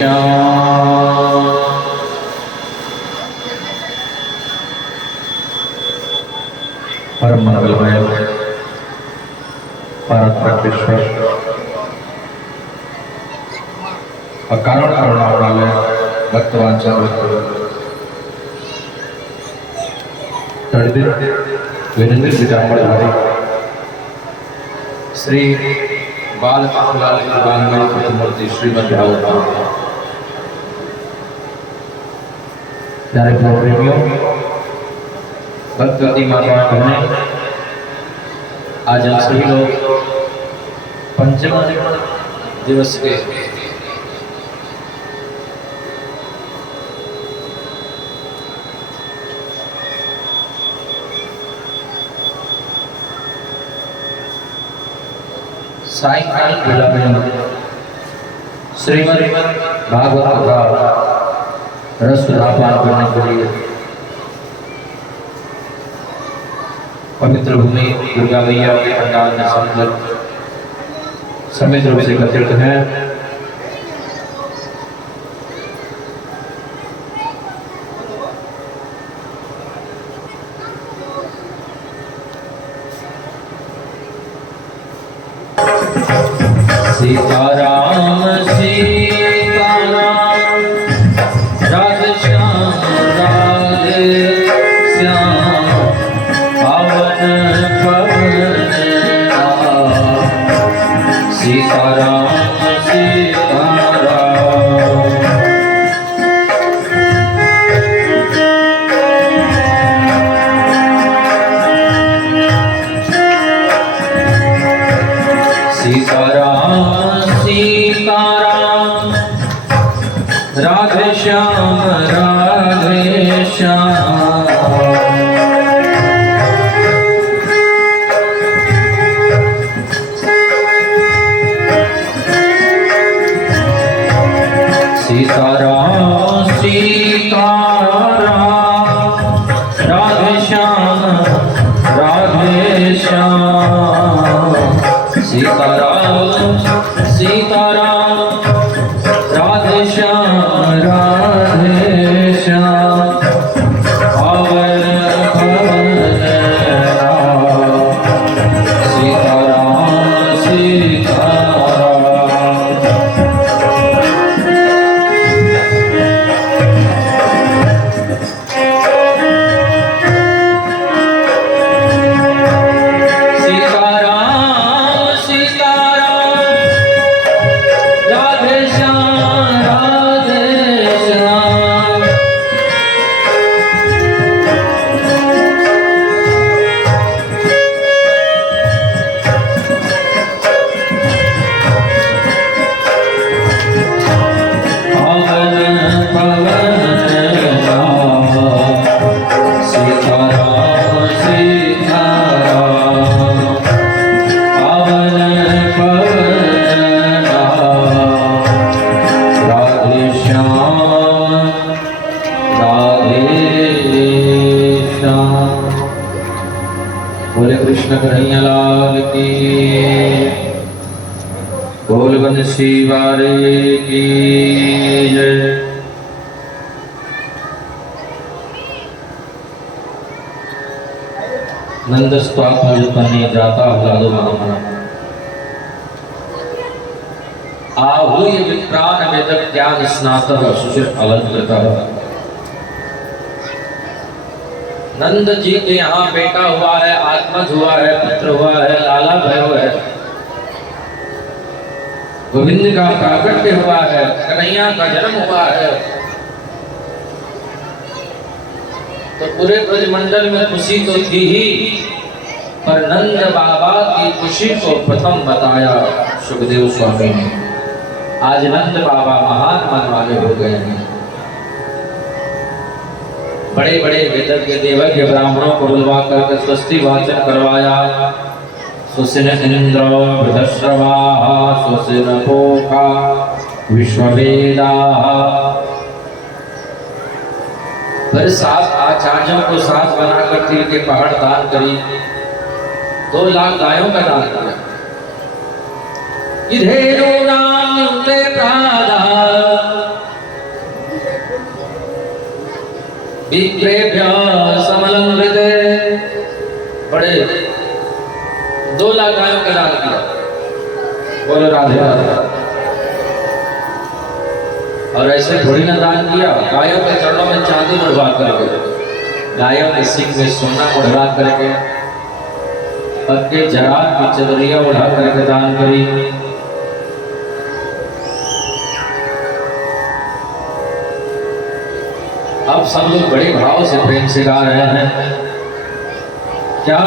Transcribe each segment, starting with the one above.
श्याम। परम मंगलमय परमेश्वर अकारण करुणा वाले भक्तवांचल विनंदित विचारधारी श्री बाल कामलाल वांगमय प्रतिमूर्ति श्रीमद् भागवत प्यारे प्रेमियों, भक्तवती माता बहनें, आज हम सभी लोग पंचम दिवस के सायंकाल बेला में श्रीमद् भागवत का रस सुधापान करने के लिए पवित्र भूमि दुर्गा मैया के पंडाल में समित रूप से एकत्रित हैं। सीताराम सीताराम राधे श्याम राधे श्याम पावन पवन सीताराम सीताराम सीताराम राधे श्याम राधे श्याम सीताराम सीताराम राधे श्याम राधे श्याम सीताराम सीताराम राधे श्याम राधे श्याम पावन पवन सीताराम सीताराम बोले कृष्ण कन्हैया लाल की, बोल बंसी वाले की जय। नंदस्वात्मजुतने जाता हलादो मना आहूय विप्रान वेद ज्ञान स्नातः सुशिर अलंकृतः। नंद जी के यहाँ बेटा हुआ है, आत्मज हुआ है, पुत्र हुआ है, लाला भयो है, गोविंद का प्राकट्य हुआ है, कन्हैया का जन्म हुआ है, तो पूरे ब्रजमंडल में खुशी तो थी ही, पर नंद बाबा की खुशी को प्रथम बताया सुखदेव स्वामी ने। आज नंद बाबा महान मन वाले हो गए हैं। बड़े बड़े वेदज्ञ देवज्ञ ब्राह्मणों को बुलवा कर स्वस्ति वाचन करवाया। सुसिन इंद्र वृधश्रवा सुसिन पोखा विश्ववेदा। फिर 7 आचार्यों को साथ बनाकर तीर के पहाड़ दान करी। 2 लाख गायों का दान किया। इधेरो नाम प्रादा विप्रेभ्य समलंकृते, बड़े 2 लाख गायों का दान किया। बोलो राधे राधे। और ऐसे थोड़ी ना दान किया, गायों के चरणों में चांदी मढ़वा करके, गायों के सिंह में सोना मढ़वा करके, पक्के जरा की चदरिया उड़ा करके दान करी। अब सब लोग बड़े भाव से प्रेम से गा रहे हैं क्या?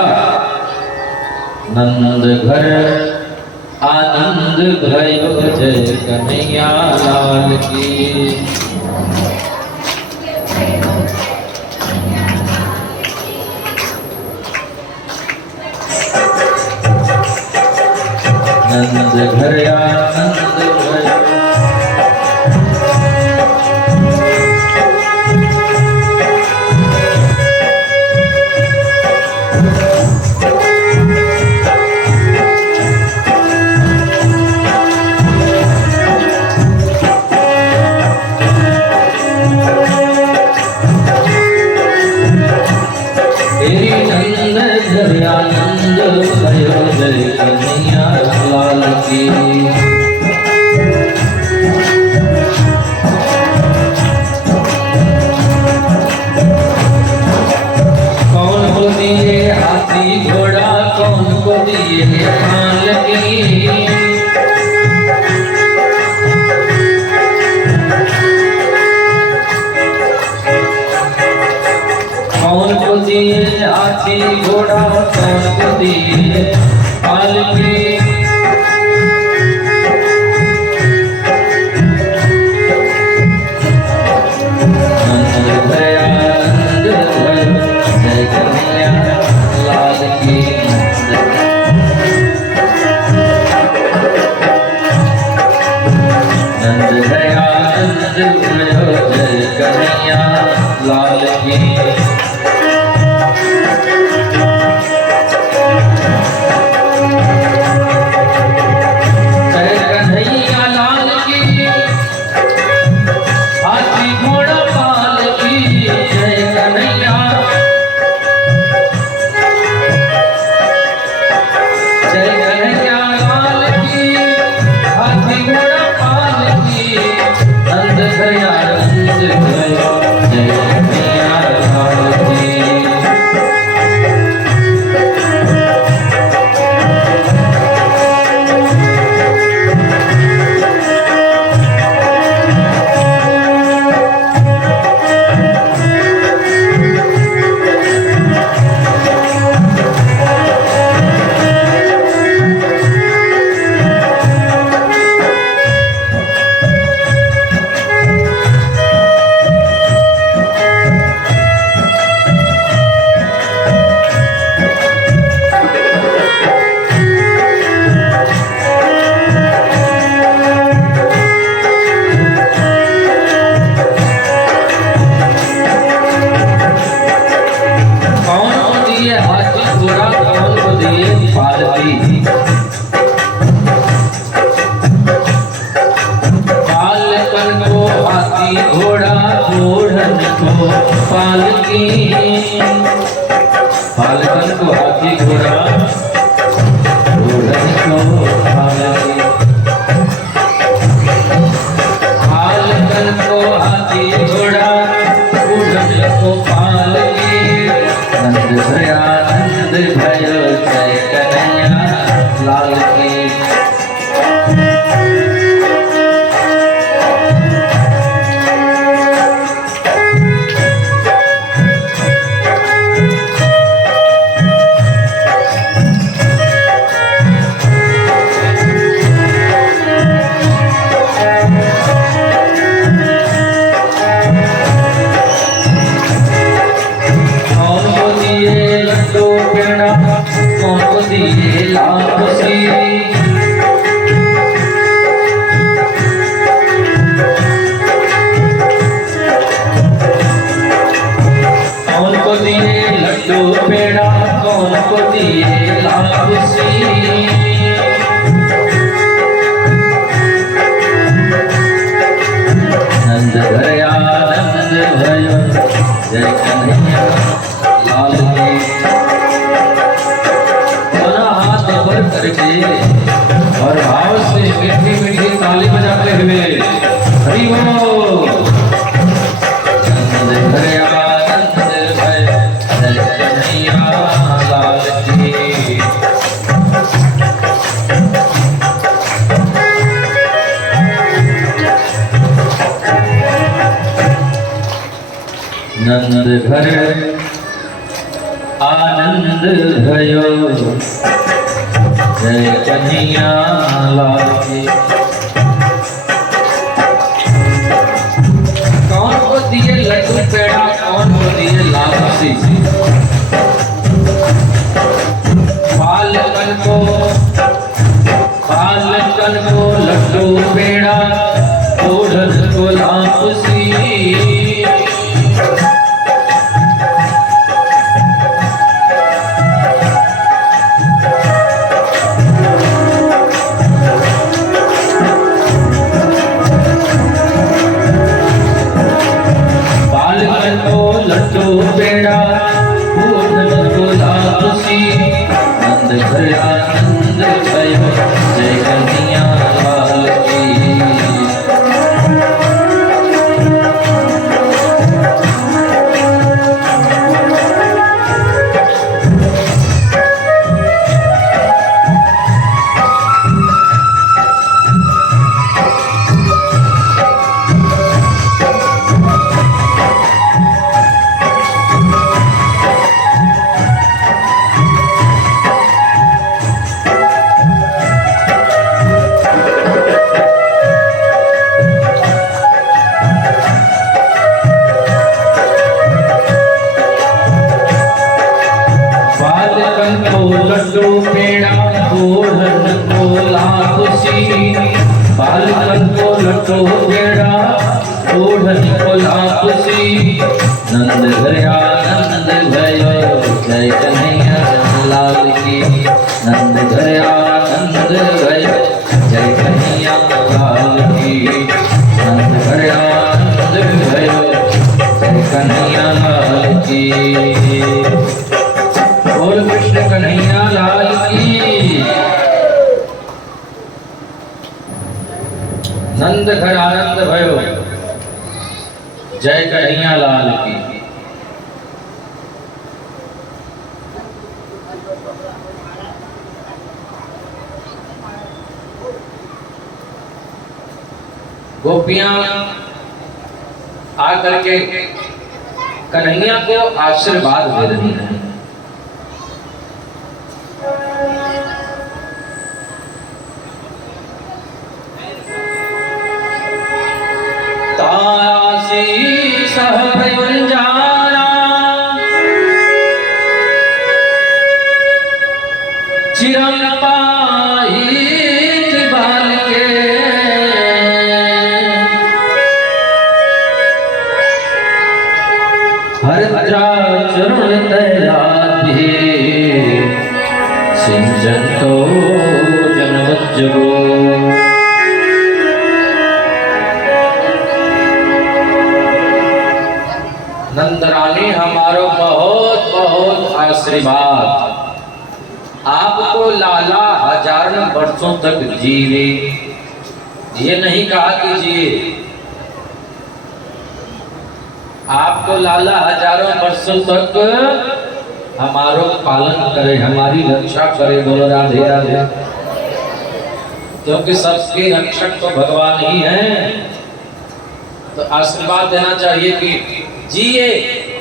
नंद घर आनंद भयो जय कन्हैया लाल की। नंद घर आनंद भयो, आनंद भयो जय कन्हैया लाल की। कौन को दिए हाथी घोड़ा, कौन को दिए माल की। कौन को दिए हाथी घोड़ा, कौन को दिए पालकी। नंद भया नंद भयो जय कन्हैया लाल की। नंद भया नंद भयो जय कन्हैया लाल की। घोड़ा घोड़न को पालकी, पालकन को हाथी घोड़ा घोड़न को पालकी, पालकन को हाथी घोड़ा घोड़न को पालकी। नंद भया नंद भयो जय कन्हैया लाल की। हरि बोल। नंद घर आनंद भय जय कन्हैया लाल की। नंद घर आनंद भयो जय कन्हैया लाल की। कौन को दिए लड्डू पेड़ा, कौन को दिए लाल सी। बालकन को लड्डू पेड़ा, ओढ़न को लापसी। लड्डू पेड़ा ओढ़न को लापसी। नंद घर आनंद भयो जय कन्हैया लाल की। लड्डू पेड़ा ओढ़न को लापसी। बालकन को लड्डू पेड़ा ओढ़न को लापसी। नंद घर आनंद भयो जय कन्हैया लाल की। नंद घर आनंद भयो जय कन्हैया लाल की। नंद घर आनंद भयो जय कन्हैया लाल की। बोल कृष्ण कन्हैया लाल की। नंद घर आनंद भयो जय कन्हैया लाल की। गोपियां आकर के कन्हैया को आशीर्वाद दे रही हैं। चिरम पाई बाल के हर चरण तैरा सिंचन तो जनवत जगो। नंदरानी हमारो बहुत बहुत आशीर्वाद। आपको लाला हजारों वर्षों तक जीवे, ये नहीं कहा कि जिए। आपको लाला हजारों वर्षों तक हमारो पालन करे, हमारी रक्षा करे। बोलो राधे राधे। क्योंकि सबके रक्षक तो भगवान ही हैं। तो आशीर्वाद देना चाहिए कि जिए,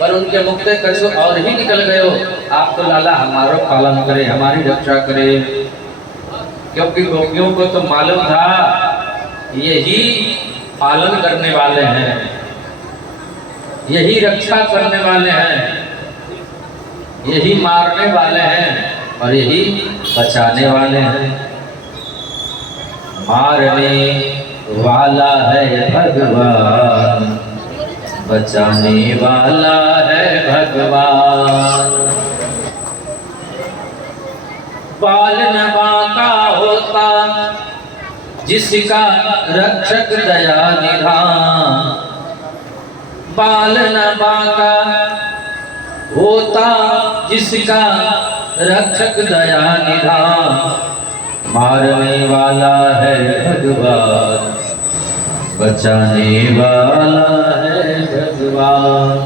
पर उनके मुख से कछु और ही निकल गयो। आपको लाला हमारो पालन करे, हमारी रक्षा करे। क्योंकि गोपियों को तो मालूम था यही पालन करने वाले हैं, यही रक्षा करने वाले हैं, यही मारने वाले हैं और यही बचाने वाले हैं। मारने वाला है भगवान, बचाने वाला है भगवान। पालन बाका होता जिसका रक्षक दया निधान। पालन बाका होता जिसका रक्षक दया निधान। मारने वाला है भगवान, बचाने वाला है भगवान।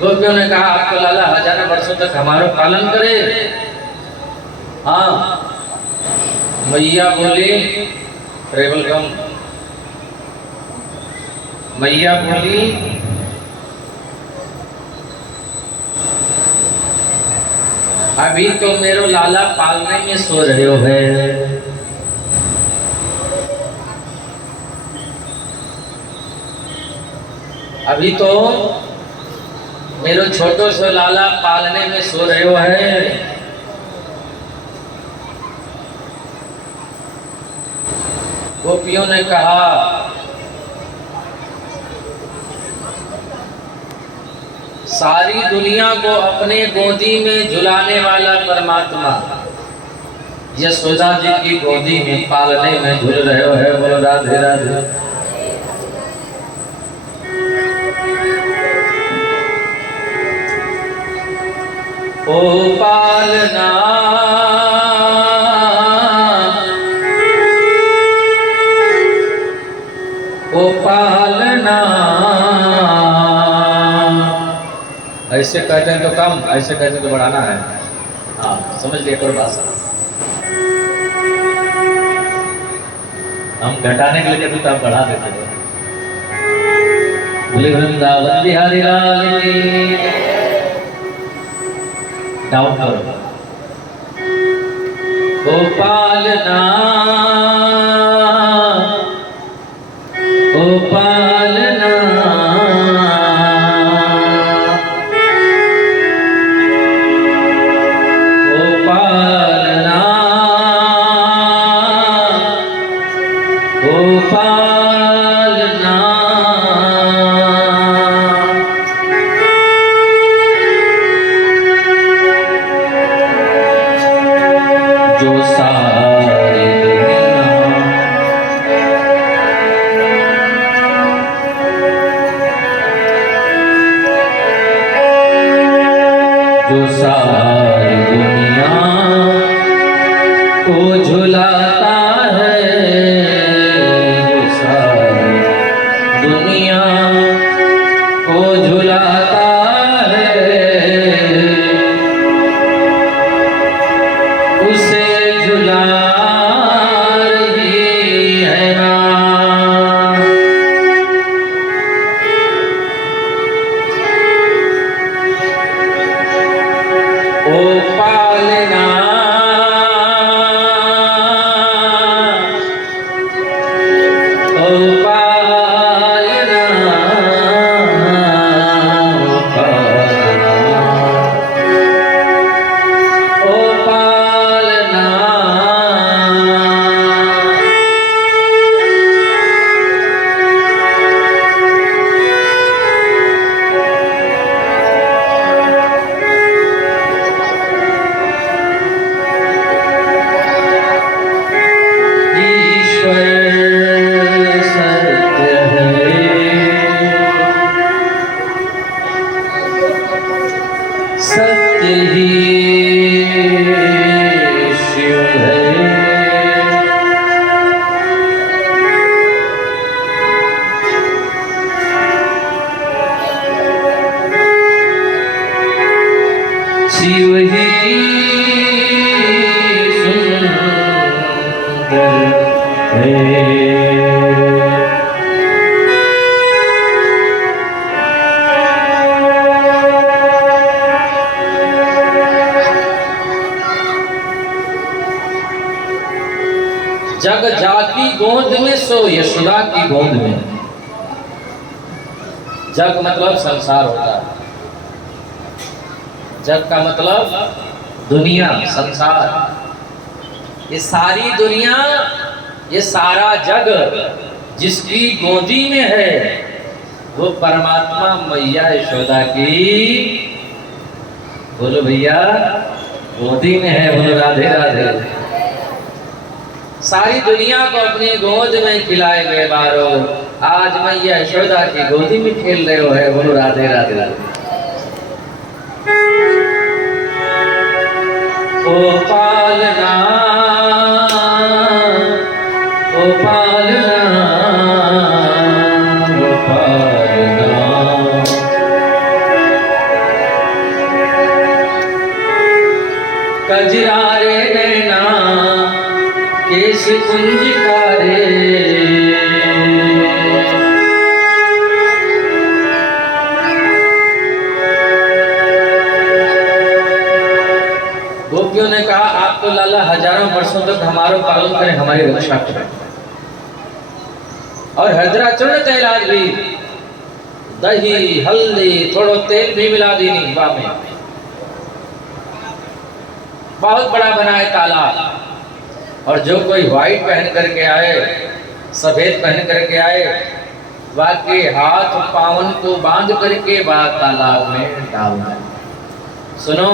गोपियों ने कहा आपको लाला हजारों वर्षों तक हमारा पालन करे। हाँ, मैया बोली ट्रेवल कम। मैया बोली अभी तो मेरो लाला पालने में सो रहे हो है। अभी तो मेरो छोटो से लाला पालने में सो रहे हो है। गोपियों ने कहा सारी दुनिया को अपने गोदी में झुलाने वाला परमात्मा यशोदा जी की गोदी में पालने में झूल रहे हो है। बोलो राधे राधे। ओ पालना ओ पालना, ऐसे कहते हैं तो कम, ऐसे कहते हैं तो बढ़ाना है। हाँ समझ लिए कोई भाषा। हम घटाने के लिए कहते तो आप बढ़ा देते हो। बोले वृंदावन बिहारी लाल की। डाउन करो। ओ पालना ओ पालना, ओ पालना ओ पालना। जो सारी दुनिया, जो सारी दुनिया को झुलाता है, जो सारी दुनिया को झुलाता है, उसे झुला रही है ना। ओ पालना ओ पालना ओ पालना ओ पालना। सत्य ही शिव है। शिव ही सुंदर है। जग जाकी गोद में सो यशोदा की गोद में। जग मतलब संसार होता है। जग का मतलब दुनिया, संसार। ये सारी दुनिया, ये सारा जग जिसकी गोदी में है वो परमात्मा मैया यशोदा की, बोलो भैया, गोदी में है। बोलो राधे राधे। सारी दुनिया को अपनी गोद में खिलाए गए बारो, आज मैया यशोदा की गोदी में खेल रहे हो है। बोलो राधे राधे राधे। ओ पालना केश कुंज कारे। गोपियों ने कहा आप तो लाला हजारों वर्षों तक हमारा पालन करें, हमारी रक्षा करें। और हृदराचरण तैलाद भी दही हल्दी थोड़ो तेल भी मिला दी नींबा में, बहुत बड़ा बनाए तालाब। और जो कोई व्हाइट पहन करके आए, सफेद पहन करके आए, वाके हाथ पावन को बांध करके बाद तालाब में डालना। सुनो,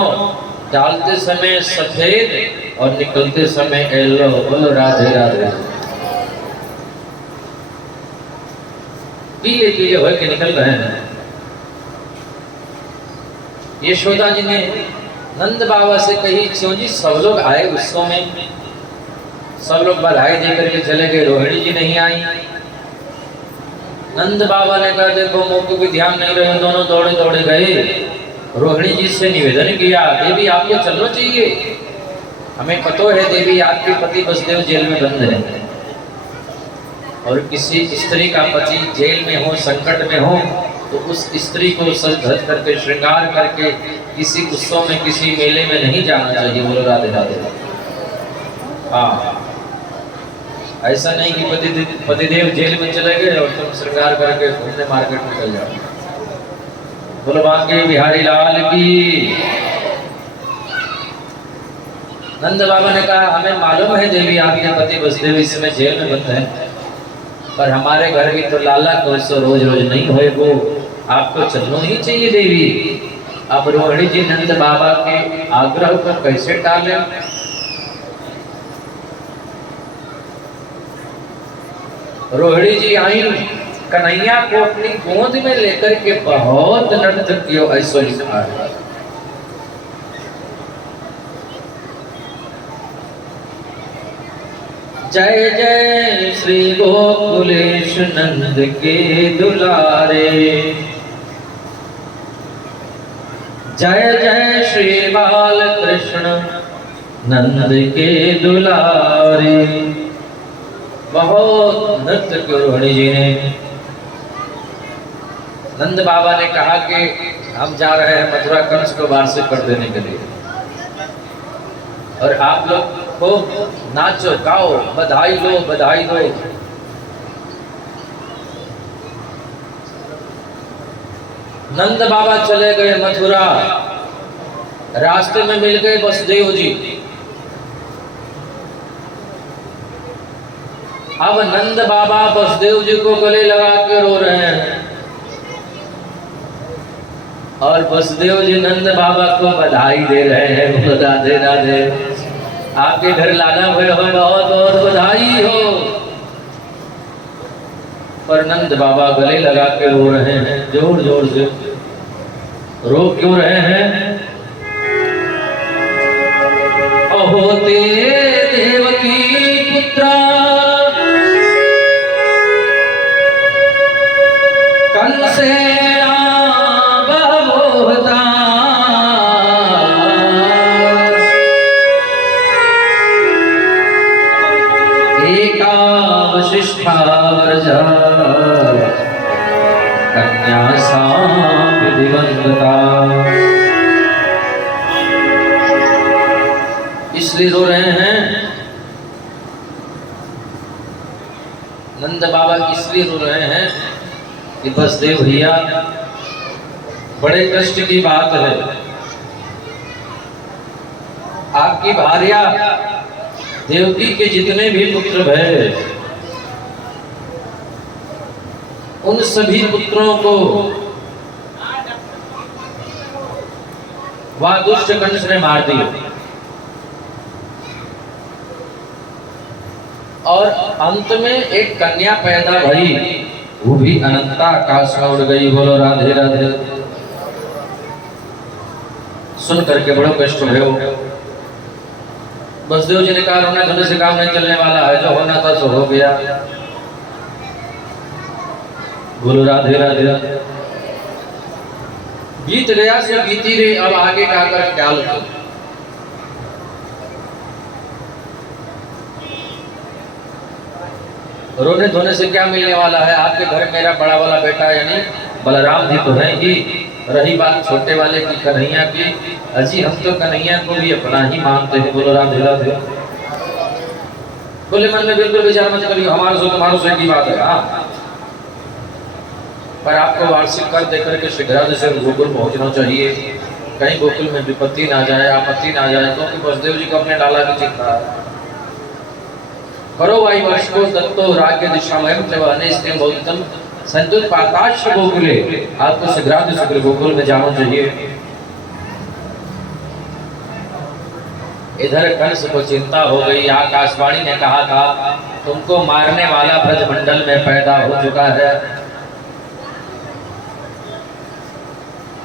डालते समय सफेद और निकलते समय येलो। बोलो राधे राधे। पीले पीले हो के निकल रहे हैं। यशोदा जी ने नंद बाबा से कही, क्यों जी सब लोग आए उत्सव में, सब लोग बधाई दे करके चले गए, रोहिणी जी नहीं आई। नंद बाबा ने कहा देखो मौके पे ध्यान नहीं रहे, दोनों दौड़े दौड़े गए। रोहिणी जी से निवेदन किया, देवी आपको चलना चाहिए, हमें पता है देवी आपके पति बसदेव जेल में बंद है, और किसी स्त्री का पति जेल में हो, संकट में हो, तो उस स्त्री को सज धज करके श्रृंगार करके किसी उत्सव में किसी मेले में नहीं जाना चाहिए। बोलो राधे राधे। हाँ, ऐसा नहीं कि पतिदेव जेल में चले गए और तुम श्रृंगार करके घूमने मार्केट में चल जाओ। बोलो बांके बिहारी लाल की। नंद बाबा ने कहा हमें मालूम है देवी आपके पति बसदेव इस समय जेल में बंद है, पर हमारे घर भी तो लाला को रोज रोज नहीं होए, वो आपको चलना ही चाहिए देवी। अब रोहिणी जी नंद बाबा के आग्रह को कैसे टाले? रोहिणी जी आई, कन्हैया को अपनी गोद में लेकर के बहुत नृत्य किया, ऐसा लिखा है। जय जय श्री गोकुलेश नंद के दुलारे, जय जय श्री बाल कृष्ण नंद के दुलारे। बहुत नृत्य किया रोहिणी जी ने। नंद बाबा ने कहा कि हम जा रहे हैं मथुरा कंस को वार्षिक कर देने के लिए, और आप लोग खूब नाचो गाओ, बधाई लो बधाई दो। नंद बाबा चले गए मथुरा, रास्ते में मिल गए वसुदेव जी। अब नंद बाबा वसुदेव जी को गले लगा के रो रहे हैं, और वसुदेव जी नंद बाबा को बधाई दे रहे हैं। राधे राधे, आपके घर लाला हुए हो, बहुत बहुत बधाई हो। पर नंद बाबा गले लगा के रो रहे हैं, जोर जोर से। रो क्यों रहे हैं? अहो ते देवकी पुत्रा कंसे बहुता, एका वशिष्ठा व्रजा कन्या सा विधिवंदता। इसलिए रो रहे हैं नंद बाबा, इसलिए रो रहे हैं कि वसुदेव भैया बड़े कष्ट की बात है। आपकी भार्या देवकी के जितने भी पुत्र भय, उन सभी पुत्रों को वह दुष्ट कंस ने मार दिया, और अंत में एक कन्या पैदा भई, वो भी अनंता आकाश में उड़ गई। बोलो राधे राधे। सुन करके बड़ा कष्ट भयो। वसुदेव जी ने कहा रोने धोने से काम नहीं चलने वाला है, जो होना था सो हो गया। बोलो राधे राधे। बीत गया सो बीती रही, अब आगे का कर ख्याल रखो। रोने धोने से क्या मिलने वाला है? आपके घर मेरा बड़ा वाला बेटा यानी बलराम जी तो है ही। रही बात छोटे वाले की, कन्हैया की, अजी हम तो कन्हैया को भी अपना ही मानते हैं। बोलो राधे राधे। बोले मन में बिल्कुल विचार मत करिए, हमारे से तुम्हारे से की बात है। हाँ, पर आपको वार्षिक कर देकर के शीघ्र से गोकुल पहुंचना चाहिए। कहीं गोकुल में विपत्ति ना जाए, आपत्ति ना जाए, क्योंकि वसुदेव जी को अपने लाला की चिंता है। करो भाई वर्ष को दत्तो राज्य दिशा में बहुतम संतुत पाताश गोकुले। आपको शीघ्र गोकुल में जाना चाहिए। इधर कंस को चिंता हो गई। आकाशवाणी ने कहा था तुमको मारने वाला ब्रजमंडल में पैदा हो चुका है।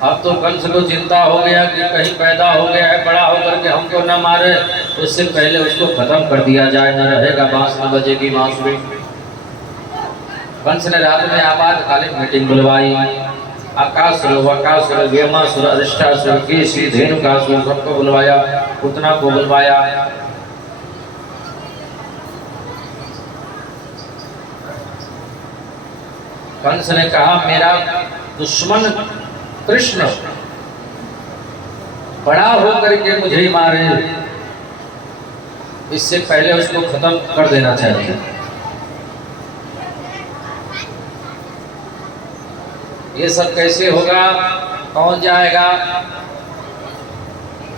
अब तो कंस को चिंता हो गया कि कहीं पैदा हो गया है बड़ा होकर के हमको न मारे, उससे पहले उसको खत्म कर दिया जाए। न रहेगा बांस न बजेगी बांसुरी। कंस ने रात में आपातकालीन मीटिंग बुलवाई। आकासुर, वकासुर, व्यमासुर, अरिष्टासुर, केसी, धेनुकासुर सबको बुलवाया, पूतना को बुलवाया। कंस ने कहा मेरा दुश्मन कृष्ण बड़ा होकर के मुझे मारे, इससे पहले उसको खत्म कर देना चाहिए। ये सब कैसे होगा? कौन जाएगा?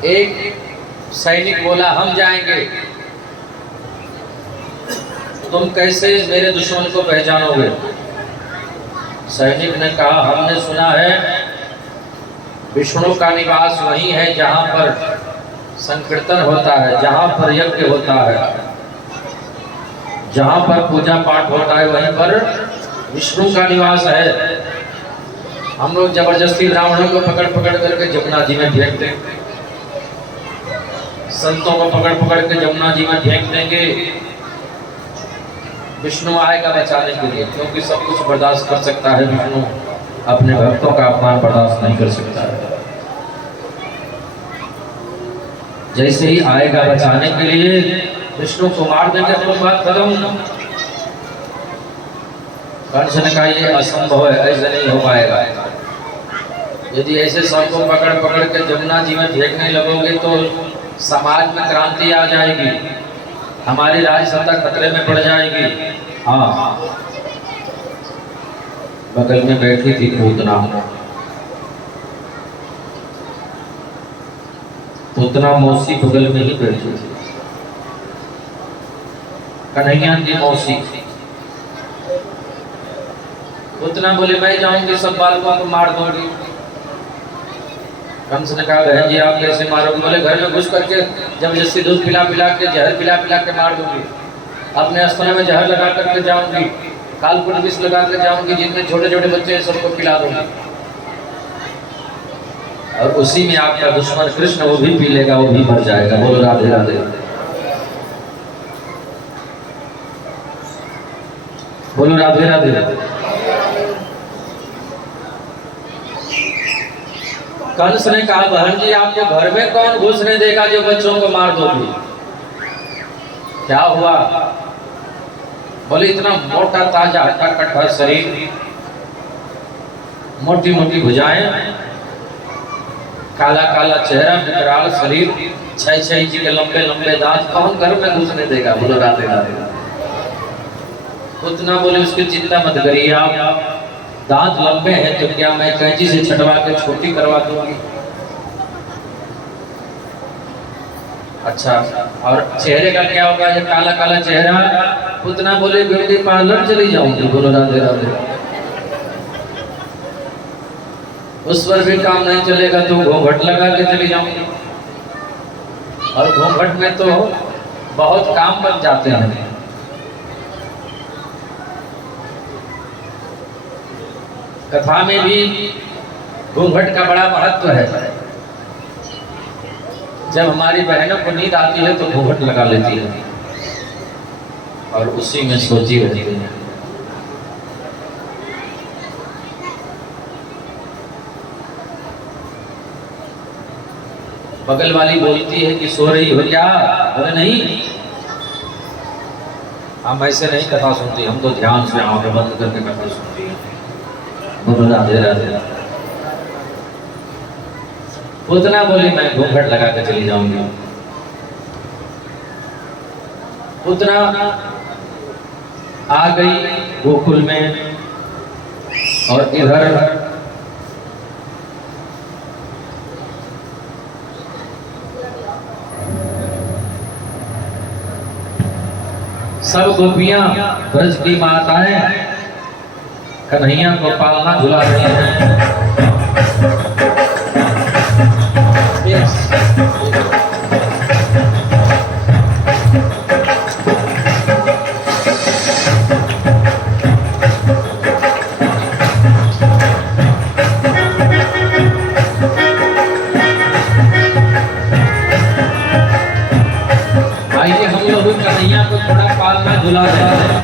एक सैनिक बोला हम जाएंगे। तुम कैसे मेरे दुश्मन को पहचानोगे? सैनिक ने कहा हमने सुना है विष्णु का निवास वही है जहाँ पर संकीर्तन होता है, जहाँ पर यज्ञ होता है, जहाँ पर पूजा पाठ होता है, वहीं पर विष्णु का निवास है। हम लोग जबरदस्ती ब्राह्मणों को पकड़ पकड़ करके जमुना जी में फेंक देंगे, संतों को पकड़ पकड़ के जमुना जी में फेंक देंगे। विष्णु आएगा बचाने के लिए, क्योंकि सब कुछ बर्दाश्त कर सकता है विष्णु, अपने भक्तों का अपमान बर्दाश्त नहीं कर सकता है। जैसे ही आएगा बचाने के लिए विष्णु को मार देंगे तो बात खत्म। कंस ने कहा ये असंभव है, ऐसे नहीं हो पाएगा। यदि ऐसे सबको पकड़ पकड़ के जमुना जी में फेंकने लगोगे तो समाज में क्रांति आ जाएगी, हमारी राज सत्ता खतरे में पड़ जाएगी। हाँ, बगल में बैठी थी पूतना। पूतना मौसी बगल में ही बैठी थी, कन्हैया की मौसी। पूतना बोले मैं जाऊंगी, सब बालकों को मार दूंगी। कंस ने कहा बहन जी आप कैसे मारोगे? बोले घर में घुस करके जबरदस्ती दूध पिला पिला के, जहर पिला पिला के मार दूंगी। अपने अस्तने में जहर लगा करके जाऊंगी, कालपुट विष लगा के जाऊंगी, जिनमें छोटे छोटे बच्चे हैं सबको पिला दूंगी। और उसी में आपका दुश्मन कृष्ण वो भी पी लेगा, वो भी मर जाएगा। बोलो राधे राधे। बोलो राधे राधे। कंस ने कहा बहन जी आपके घर में कौन घुसने देगा जो बच्चों को मार दोगी? क्या हुआ? बोले इतना मोटा ताजा हट्टा कट्टा शरीर, मोटी मोटी भुजाएं, काला काला चेहरा, विकराल शरीर, 6 इंच के लंबे लंबे दांत, कौन घर में घुसने देगा? बोलो राधे राधे। उतना बोले उसकी चिंता मत करिए आप, दांत लंबे हैं तो क्या मैं कैंची से छटवा के छोटी करवा दूंगी। अच्छा, और चेहरे का क्या होगा? ये काला काला चेहरा। उतना बोले ब्यूटी पार्लर चली जाऊंगी। बोलो राधे राधे। उस पर भी काम नहीं चलेगा तो घूंघट लगा के चली जाऊंगी, और घूंघट में तो बहुत काम बन जाते हैं। कथा में भी घूंघट का बड़ा महत्व है। जब हमारी बहनों को नींद आती है तो घूंघट लगा लेती है और उसी में सोती रहती है। बगल वाली बोलती है कि सो रही हो क्या? बोले नहीं, हम ऐसे नहीं कथा सुनती, हम तो ध्यान से आंखें बंद करके कथा सुनती हैं। बोलो राधे राधे। उतना बोली मैं घूंघट लगा कर चली जाऊंगी। उतना आ गई गोकुल में और इधर सब गोपियां ब्रज की माताएं कन्हैया को पालना झुला रही हैं। आइए हम लोग कन्हैया को थोड़ा पालना झुला रहे हैं।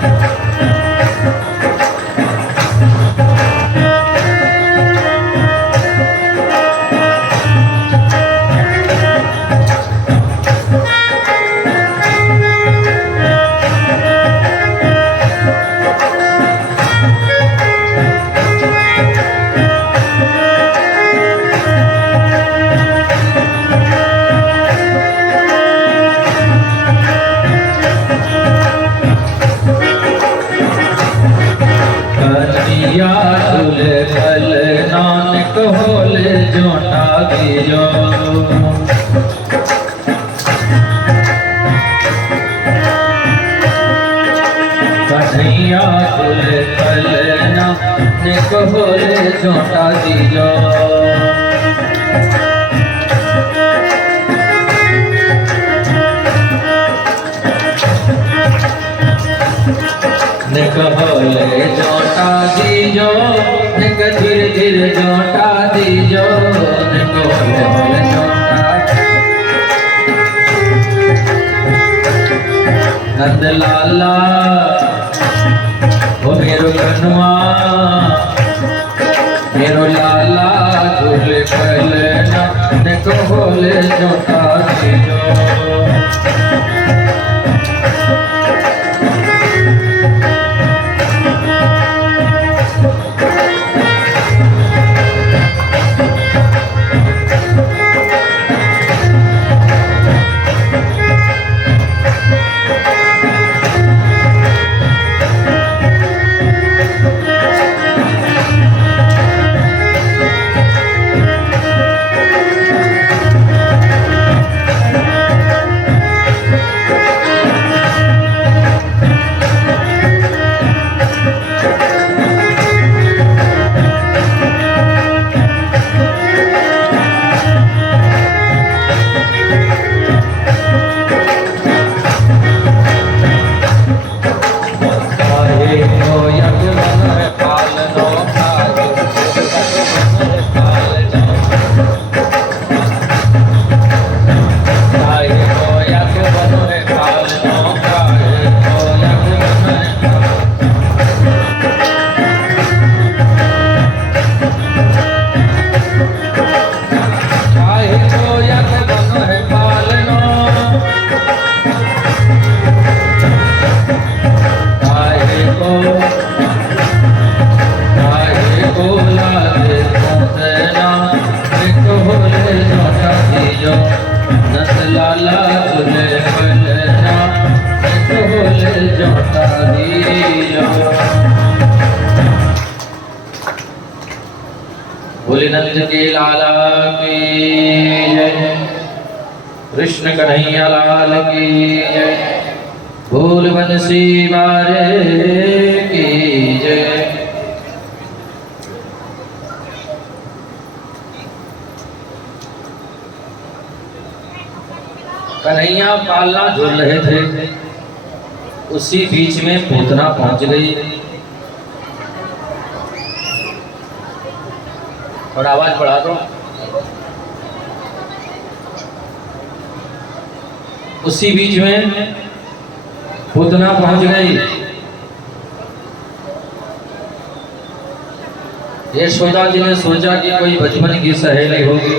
फल नानक होले जोटा गिरो कन्हैया फूल फल नानक होले जोटा गिरो होले जोटा दीजो निक धीरे धीरे जोटा दीजो निक होले होले जोटा नंद लाला ओ मेरो कन्वा मेरो लाला झूले फलना निक होले जोटा दीजो भोलेनंद के लाला की जय, कृष्ण कन्हैया लाल की जय, भोल बंसी वारे की जय। कन्हैया पालना झूल रहे थे, उसी बीच में पूतना पहुंच गई। और आवाज बढ़ा दो। उसी बीच में पूतना पहुंच गई। यशोदा जी ने सोचा कि कोई बचपन की सहेली होगी।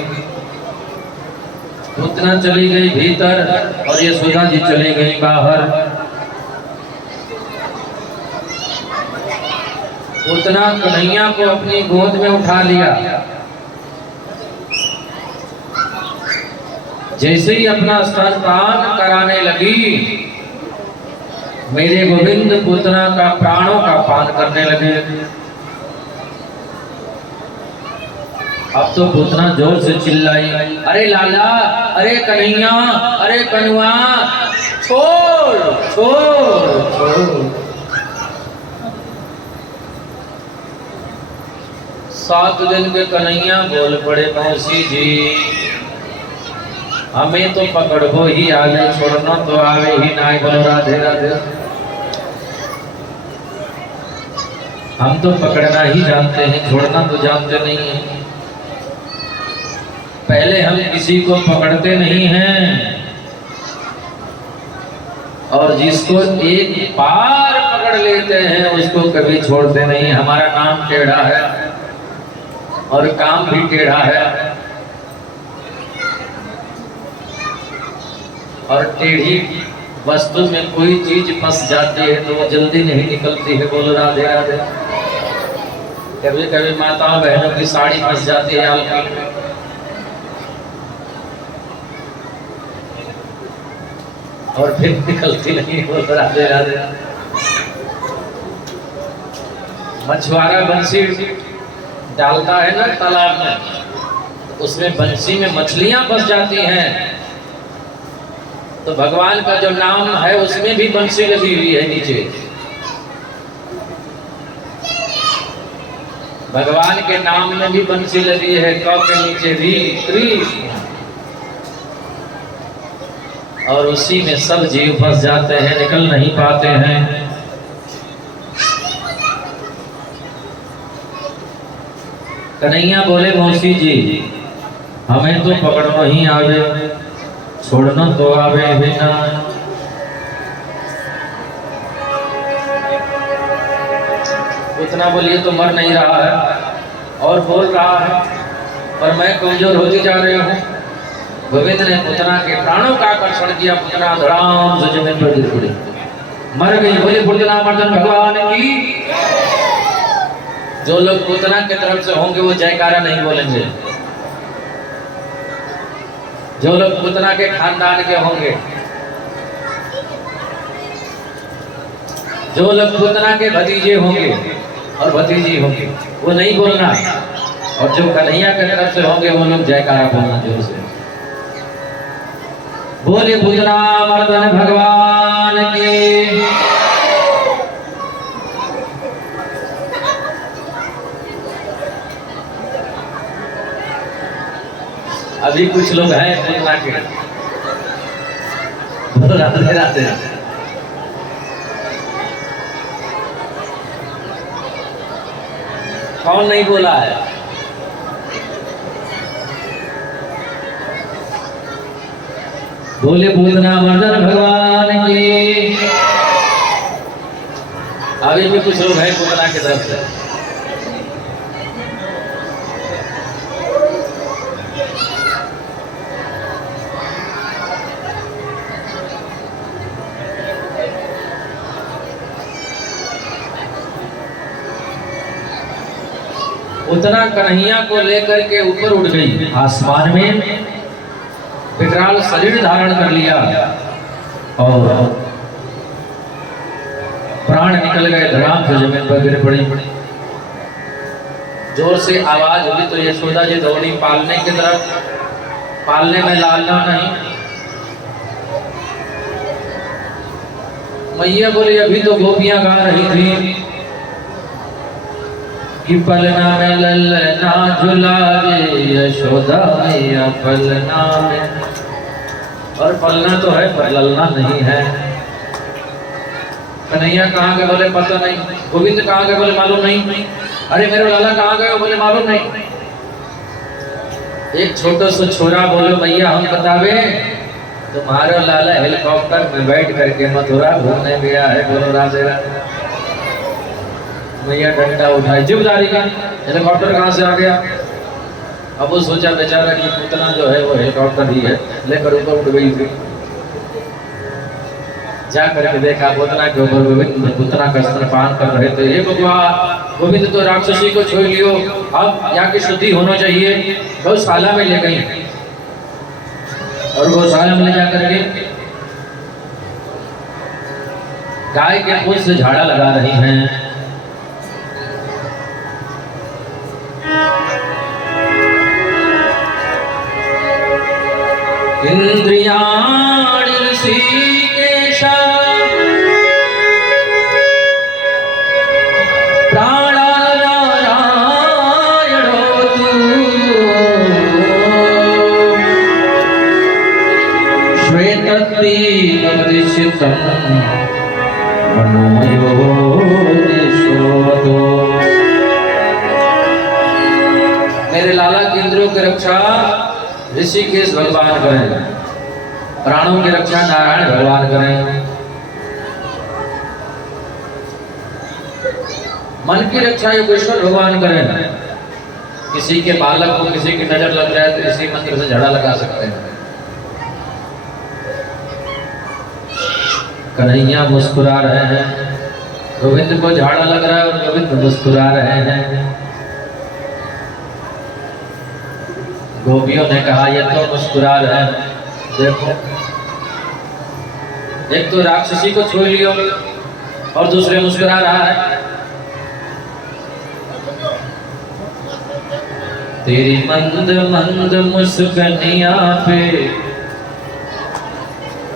पूतना चली गई भीतर और यशोदा जी चली गई बाहर। पूतना कन्हैया को अपनी गोद में उठा लिया। जैसे ही अपना स्तनपान कराने लगी, मेरे गोविंद पूतना का प्राणों का पान करने लगे। अब तो पूतना जोर से चिल्लाई, अरे लाला, अरे कन्हैया, अरे कनुआ, छोड़ छोड़ छोड़। 7 दिन के कन्हैया बोल पड़े, मौसी जी हमें तो पकड़ो ही आगे, छोड़ना तो आवे ही ना। बोलो राधे राधे। हम तो पकड़ना ही जानते हैं, छोड़ना तो जानते नहीं हैं। पहले हम किसी को पकड़ते नहीं हैं, और जिसको एक बार पकड़ लेते हैं उसको कभी छोड़ते नहीं। हमारा नाम टेढ़ा है और काम भी टेढ़ा है, और टेढ़ी वस्तु में कोई चीज फंस जाती है तो वो जल्दी नहीं निकलती है। बोलो राधे राधे। कभी कभी माताओं बहनों की साड़ी फंस जाती है आलपीन में, और फिर निकलती नहीं। बोलो राधे राधे। मछुआरा बंसी डालता है ना तालाब में, उसमें बंसी में मछलियां फंस जाती हैं, तो भगवान का जो नाम है उसमें भी बंसी लगी हुई है नीचे। भगवान के नाम में भी बंसी लगी है, क के नीचे भी कृष्ण, और उसी में सब जीव फंस जाते हैं, निकल नहीं पाते हैं। कन्हैया बोले, मौसी जी हमें तो पकड़ना ही आवे, छोड़ना तो आवे भी ना। उतना बोलिए तो मर नहीं रहा है और बोल रहा है, पर मैं कमजोर होती जा रही हूँ। गोविंद ने पूतना के प्राणों का आकर्षण किया, पूतना धड़ाम से जमीन पर गिर पड़ी, मर गई। बोले पूतना मर्दन भगवान की। जो लोग पूतना की तरफ से होंगे वो जयकारा नहीं बोलेंगे, जो लोग पूतना के खानदान के होंगे, जो लोग पूतना के भतीजे होंगे और भतीजी होंगे, वो नहीं बोलना, और जो कन्हैया की तरफ से होंगे वो लोग जयकारा बोलना जोर से। बोले पूतना मर्दन भगवान की। अभी कुछ लोग हैं पूतना के, राधे राधे। कौन नहीं बोला है? बोले पूतना मर्दन भगवान की। अभी भी कुछ लोग हैं पूतना की तरफ से। पूतना कन्हैया को लेकर के ऊपर उड़ गई आसमान में, विकराल शरीर धारण कर लिया और प्राण निकल गए, धड़ाम से जमीन पर गिर पड़ी। जोर से आवाज हुई तो यशोदा जी दौड़ी पालने की तरफ। पालने में लालना नहीं। मैया बोली, अभी तो गोपियां गा रही थी कि पलना में ललना झुलावे यशोदा मैया पलना में। और पलना तो है पर ललना नहीं है। कन्हैया कहाँ गए? बोले पता नहीं। गोविंद कहाँ गए? बोले मालूम नहीं। अरे मेरे लाला कहाँ गए? बोले मालूम नहीं। एक छोटा सा छोरा बोले, भैया हम बतावे, तुम्हारा लाला हेलीकॉप्टर में बैठ करके मथुरा घूमने गया है। बोलो राधे राधे। भैया डंडा उठाए, जिम्मेदारी का हेलीकॉप्टर कहाँ से आ गया? अब वो सोचा बेचारा कि पूतना जो है वो हेलीकॉप्टर ही है, लेकर ऊपर उठ गई थी। जा करके देखा पूतना के ऊपर गोविंद पूतना का स्तनपान कर रहे थे। हे भगवान, गोविंद तो राक्षसी को छोड़ लियो, अब यहाँ की शुद्धि होना चाहिए। गौशाला में ले गई और गौशाला में ले जा करके गाय के खून से झाड़ा लगा रही हैं। इंद्रियाणि ऋषिकेश प्राणानारायणो तु श्वेतद्वीपदिशितं मनोयोगेश्वरो। मेरे लाला की इंद्रियों की रक्षा ऋषिकेश भगवान करें, प्राणों की रक्षा नारायण भगवान करें, मन की रक्षा योगेश्वर भगवान करें। किसी के बालक को किसी की नजर लग जाए तो इसी मंत्र से झड़ा लगा सकते हैं। कन्हैया मुस्कुरा रहे हैं, गोविंद को झाड़ा लग रहा है और गोविंद मुस्कुरा रहे हैं। गोपियों ने कहा ये तो मुस्कुरा रहे हैं, देखो एक तो राक्षसी को छोड़ लियो और दूसरे मुस्कुरा रहा है। तेरी मंद मंद मुस्कनिया पे,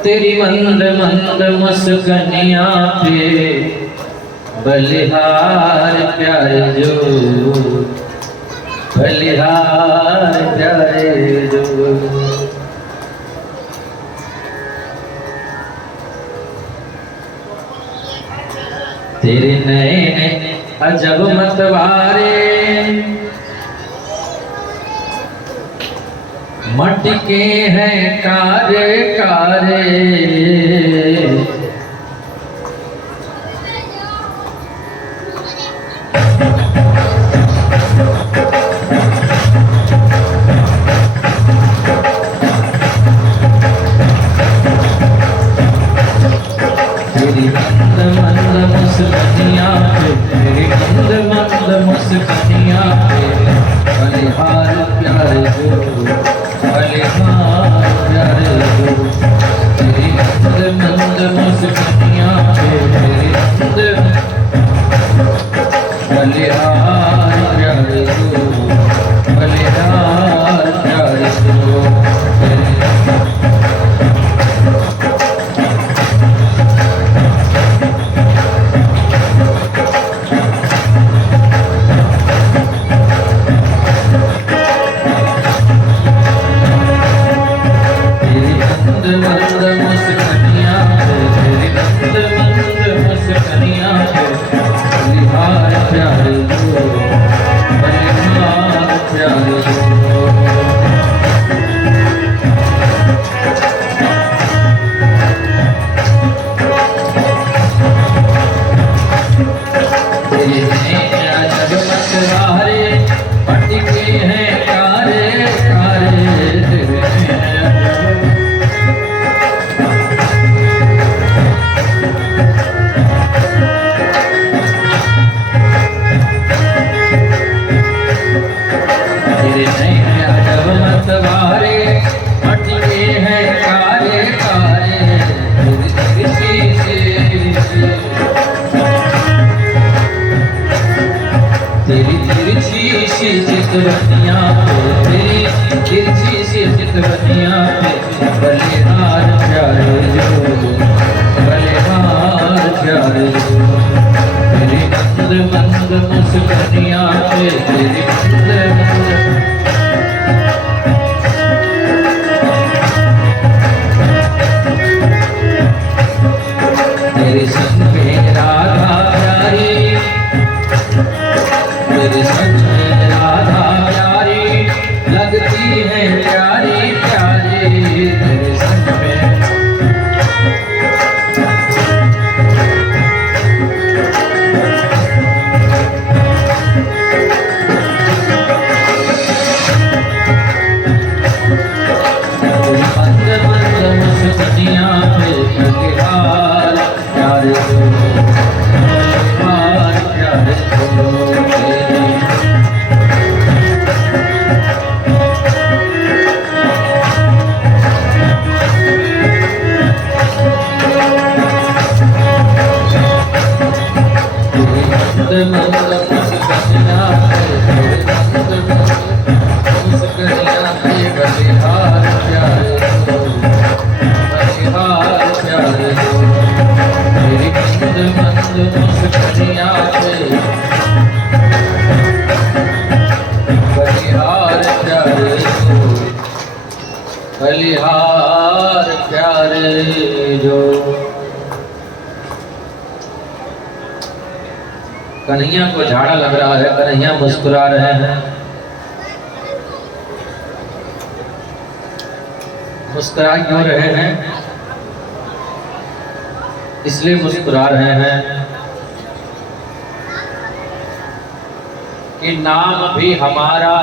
तेरी मंद मंद मुस्कनिया पे बलिहार प्यारे जो, बलिहार प्यारे जो। तेरे नए अजब मतवारे मटके हैं कारे कारे। तेरी मंद मंद मुस्कनिया पे, तेरी मंद मंद मुस्कनिया पे बलिहार प्यारे जो, बलिहार प्यारे जो। तेरी मंद मंद मुस्कनिया पे, तेरी मंद बलिहार प्यारे जो, बलिहार प्यारे जो। तेरी तिरछी सी चितवनिया पे, तेरी तिरछी सी चितवनिया पे बलिहार प्यारे जो, बलिहार प्यारे जो। तेरी मंद मंद मुस्कनिया पे, तेरी मंद मंद तेरे संग में राधा प्यारी, तेरे संग में राधा प्यारी लगती है प्यारी प्यारी। तेरे संग में मंद मुस्कनिया मुस्कनिया बलिहार प्यारे बलिहार प्यारे मेरी मंद मुस्कनिया बलिहार प्यारे बलिहार प्यारे जो। कन्हैया को झाड़ा लग रहा है, कन्हैया मुस्कुरा रहे हैं। मुस्कुरा क्यों रहे हैं? इसलिए मुस्कुरा रहे हैं कि नाम भी हमारा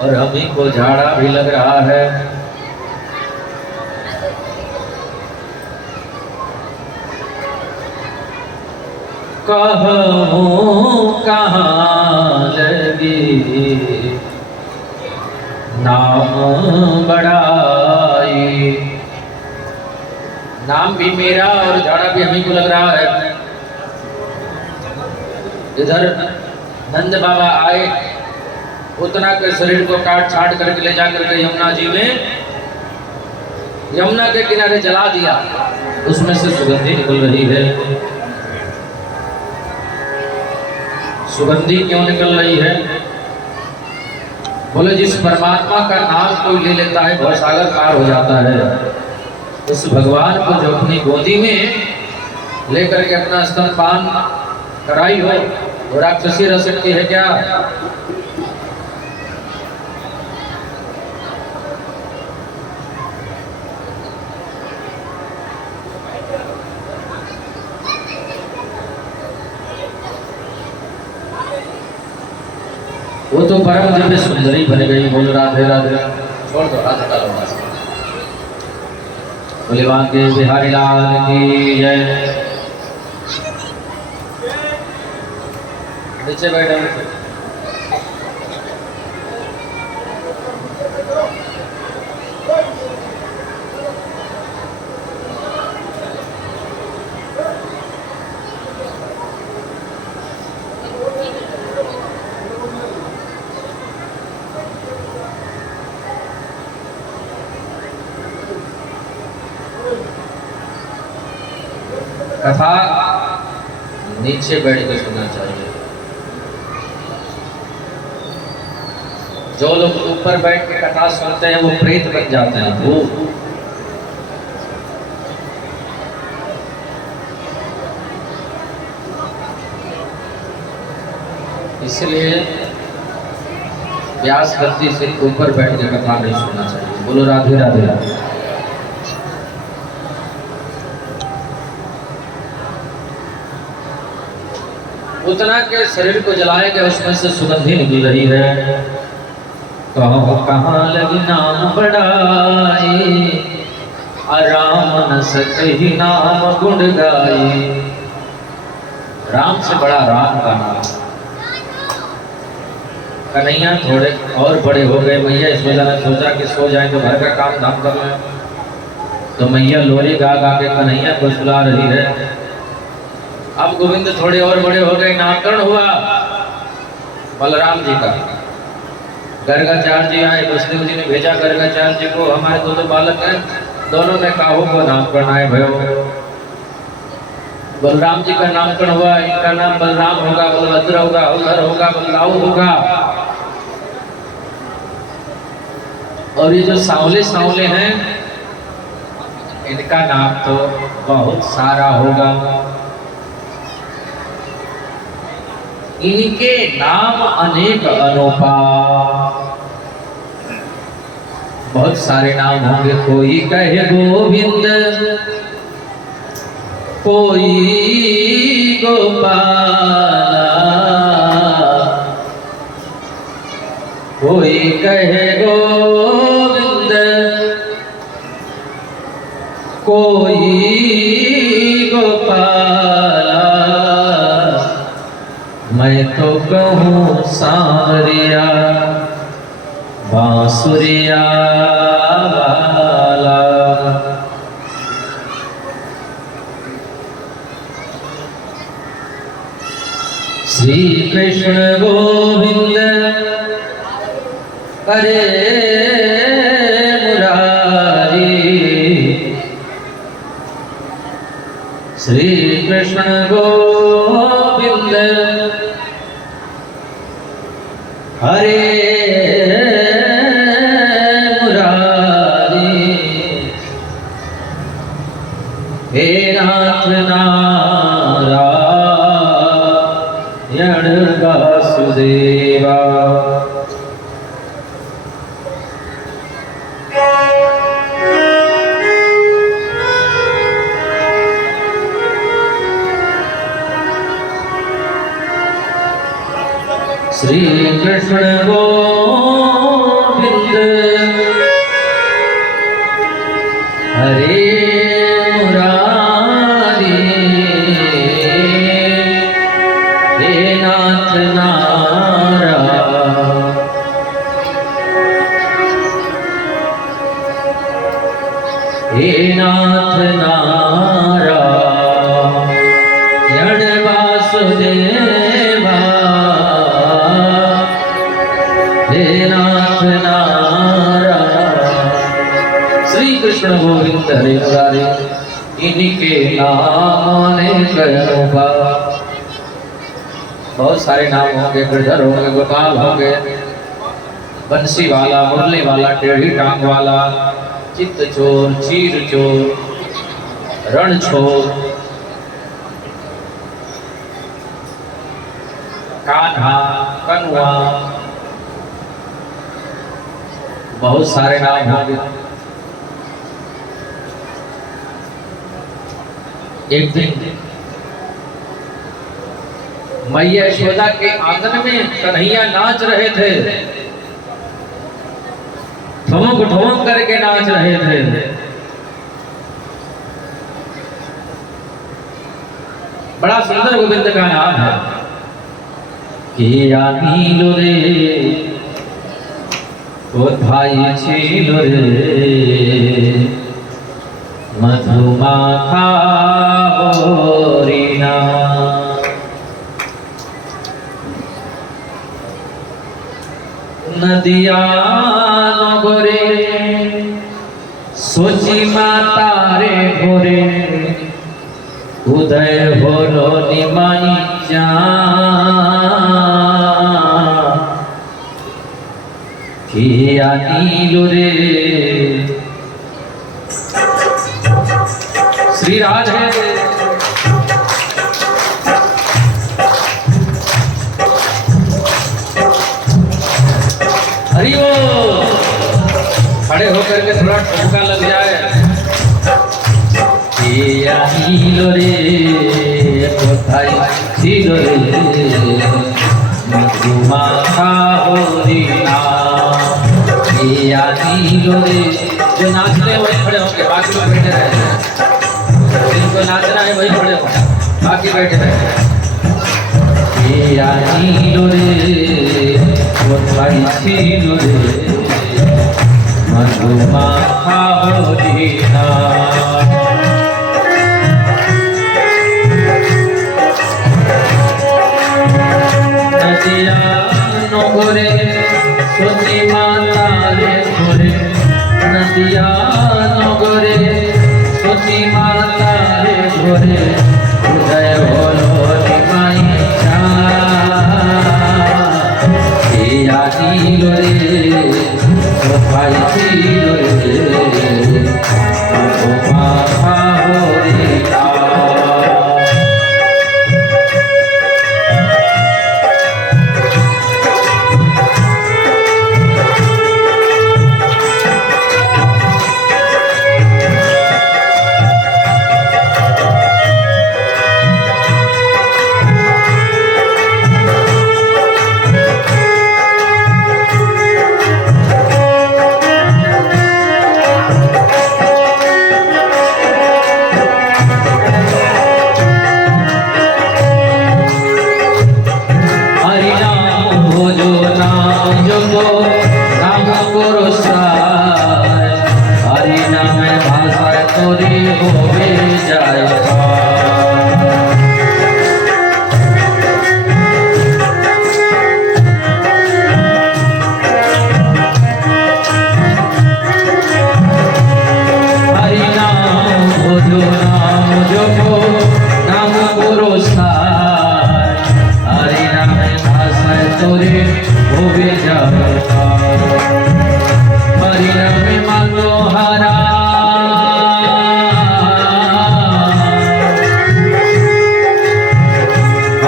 और हम ही को झाड़ा भी लग रहा है। कहूँ कहाँ लगी नाम बड़ाई, नाम भी मेरा और झाड़ा भी हमी को लग रहा है। इधर नंद बाबा आए, उतना के शरीर को काट छाट करके ले जाकर के यमुना जी में, यमुना के किनारे जला दिया। उसमें से सुगंधी निकल रही है। सुगंधी क्यों निकल रही है? बोले जिस परमात्मा का नाम कोई ले लेता है भवसागर पार हो जाता है। उस भगवान को जो अपनी गोदी में लेकर के अपना स्तनपान कराई हो, वो राक्षसी रह सकती है क्या? वो तो परम दिव्य सुंदरी बन गई। बोल राधे राधे। छोड़ दो, हाथ हटा लो। बोले वहां के बिहारी लाल की जय। नीचे बैठे कथा नीचे बैठ कर सुनना चाहिए। जो लोग ऊपर बैठ के कथा सुनते हैं वो प्रेत बन जाते हैं। वो इसलिए व्यास गद्दी से ऊपर बैठ के कथा नहीं सुनना चाहिए। बोलो राधे राधे। उतना के शरीर को जलाए गए, उसमें से सुगंधी निकल रही है। कहो कहाँ लगी नाम बढ़ाई, राम न सके नाम गुण गाई। राम से बड़ा राम का नाम। कन्हैया थोड़े और बड़े हो गए। मैया इस वजह ने सोचा कि सो जाए तो घर का काम धाम कर लें, तो मैया लोरी गा गा के कन्हैया को सुला रही है। अब गोविंद थोड़े और बड़े हो गए, नामकरण हुआ बलराम जी का। गर्गाचार्य जी आए, वसुदेव जी ने भेजा गर्गाचार्य जी को, हमारे दो बालक हैं, दोनों में काहू को नामकरण आए भयो। बलराम जी का नामकरण हुआ, इनका नाम बलराम होगा, बलभद्र होगा, उधर होगा, बलराम होगा। और ये जो सांवले सांवले हैं, इनका नाम तो बहुत सारा होगा। इनके नाम अनेक अनोपा, बहुत सारे नाम होंगे। कोई कहे गोविंद, कोई गोपाला, कोई कहे गोविंद, कोई गोपाला। मैं तो कहूँ सांवरिया बांसुरिया वाला। श्री कृष्ण गोविंद हरे मुरारी, श्री कृष्ण गोविंद हरे मुरारी, हे नाथ नारायण वासुदेवा। श्री कृष्ण गोविंद हरे मुरारी, हे नाथ नारायण वासुदेवा, हे नाथ नारायण। श्री कृष्ण गोविंद हरे मुरारी, इनके नाम ने करुणा। बहुत सारे नाम होंगे, गिरधर होंगे, गोपाल होंगे, बंसी वाला, मुरली वाला, टेढ़ी टांग वाला, चित्त चोर, चीर चोर, रण छोर, कान्हा, कनुआ, बहुत सारे नाम होंगे। एक दिन मैया यशोदा के आंगन में कन्हैया नाच रहे थे, ठुमक ठुमक करके नाच रहे थे। बड़ा सुंदर गोविंद का नाम है कि नीलो रे कोथाई छिलो रे, मधुमाखा होरिना। नदिया नगरे सोची माता रे भोरे, उदय होलो निमाई जा किया नीलो रे। श्री राधे हरिओ, खड़े होकर के थोड़ा ठुमका लग जाए। किया नीलो रे कोथाई छिलो रे, मधुमाखा होरिना। किया नीलो रे, जो नाच रहे वही खड़े होंगे, बाकी लोग बैठे रहे। जिनको नाचना है वही खड़े होंगे, बाकी बैठे रहे। किया नीलो रे कोथाई छिलो रे, मधुमाखा होरिना। नदिया नगरे सोची माता रे भोरे, नदिया नगरे सोची माता रे भोरे, उदय होलो निमाई जा किया नीलो रे कोथाई छिलो रे, मधुमाखा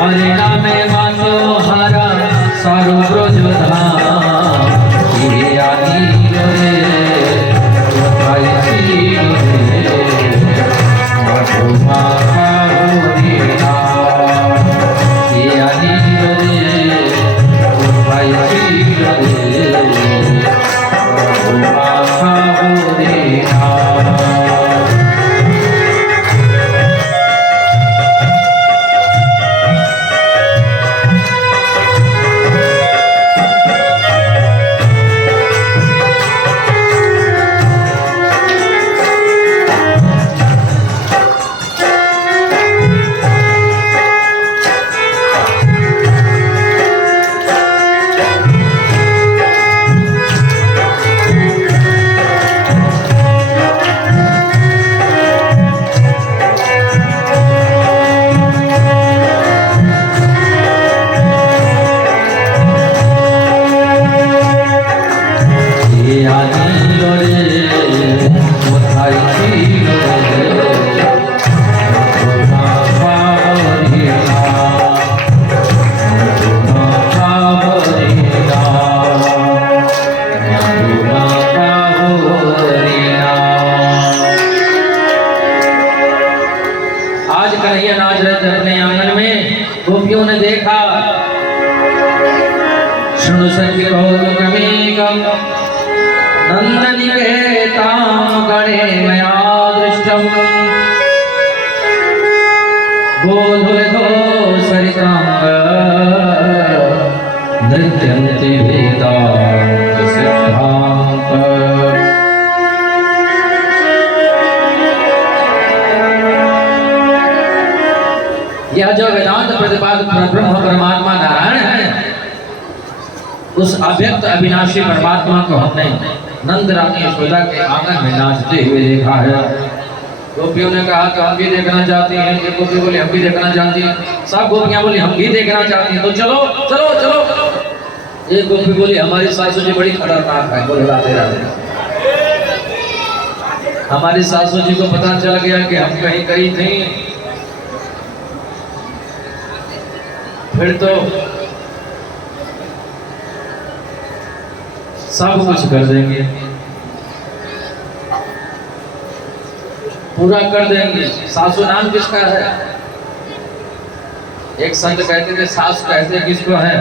हरिणा में मातो हरा सारू ब्रज धाम किया नीलो रे भाई सीलो रे मधुमा हरिणा किया नीलो रे भाई सीलो रे मधुमा हरिणा। गोपियों ने देखा शुणु संगीतमेकं नंदनिकेतां गणे मया दृष्टं गोधुलो सरितां नृत्यन्ति वेदान्त सिद्धान्त। यह जो वेदांत प्रतिपादक ब्रह्म परमात्मा नारायण है, उस अव्यक्त अविनाशी परमात्मा को हमने नंद रानी यशोदा के आंगन में नाचते हुए देखा है। गोपियों ने कहा कि हम भी देखना चाहती हैं। एक गोपी बोली हम भी देखना चाहती हैं। सब गोपियां बोली हम भी देखना चाहती हैं। तो चलो चलो चलो। एक गोपी बोली हमारी सासू जी बड़ी खतरनाक है। बोले राधे राधे। हमारी सासू जी को पता चल गया कि हम कहीं कहीं थे, फिर तो सब कुछ कर देंगे, पूरा कर देंगे। सासू नाम किसका है? एक संत कहते थे सास कहते किसको है?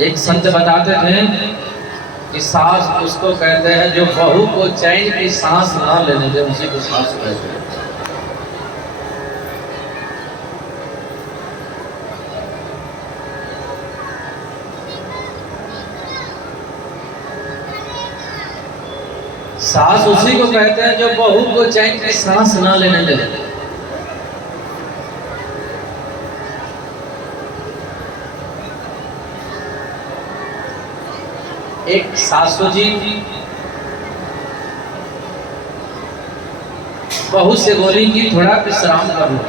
एक संत बताते थे कि सास उसको कहते हैं जो बहू को चैन की सांस ना लेने दे, उसी को सास कहते हैं। सास उसी को कहते हैं जो बहू को चैन की सांस ना लेने दे। एक सासू जी बहू से बोली कि थोड़ा विश्राम कर लो।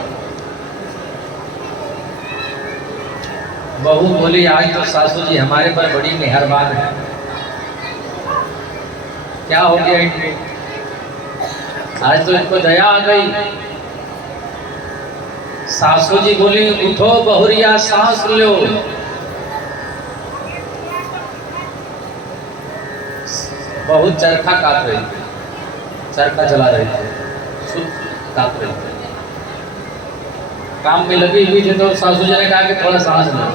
बहू बोली आज तो सासू जी हमारे पर बड़ी मेहरबान है। क्या हो गया इनको? आज तो इनको दया आ गई। सासू जी बोली उठो बहुरिया सांस लो। बहुत चरखा काट रही थी, चरखा चला रही थी, काट रही थी, काम में लगी हुई थी। तो सासू जी ने कहा कि थोड़ा सांस लो।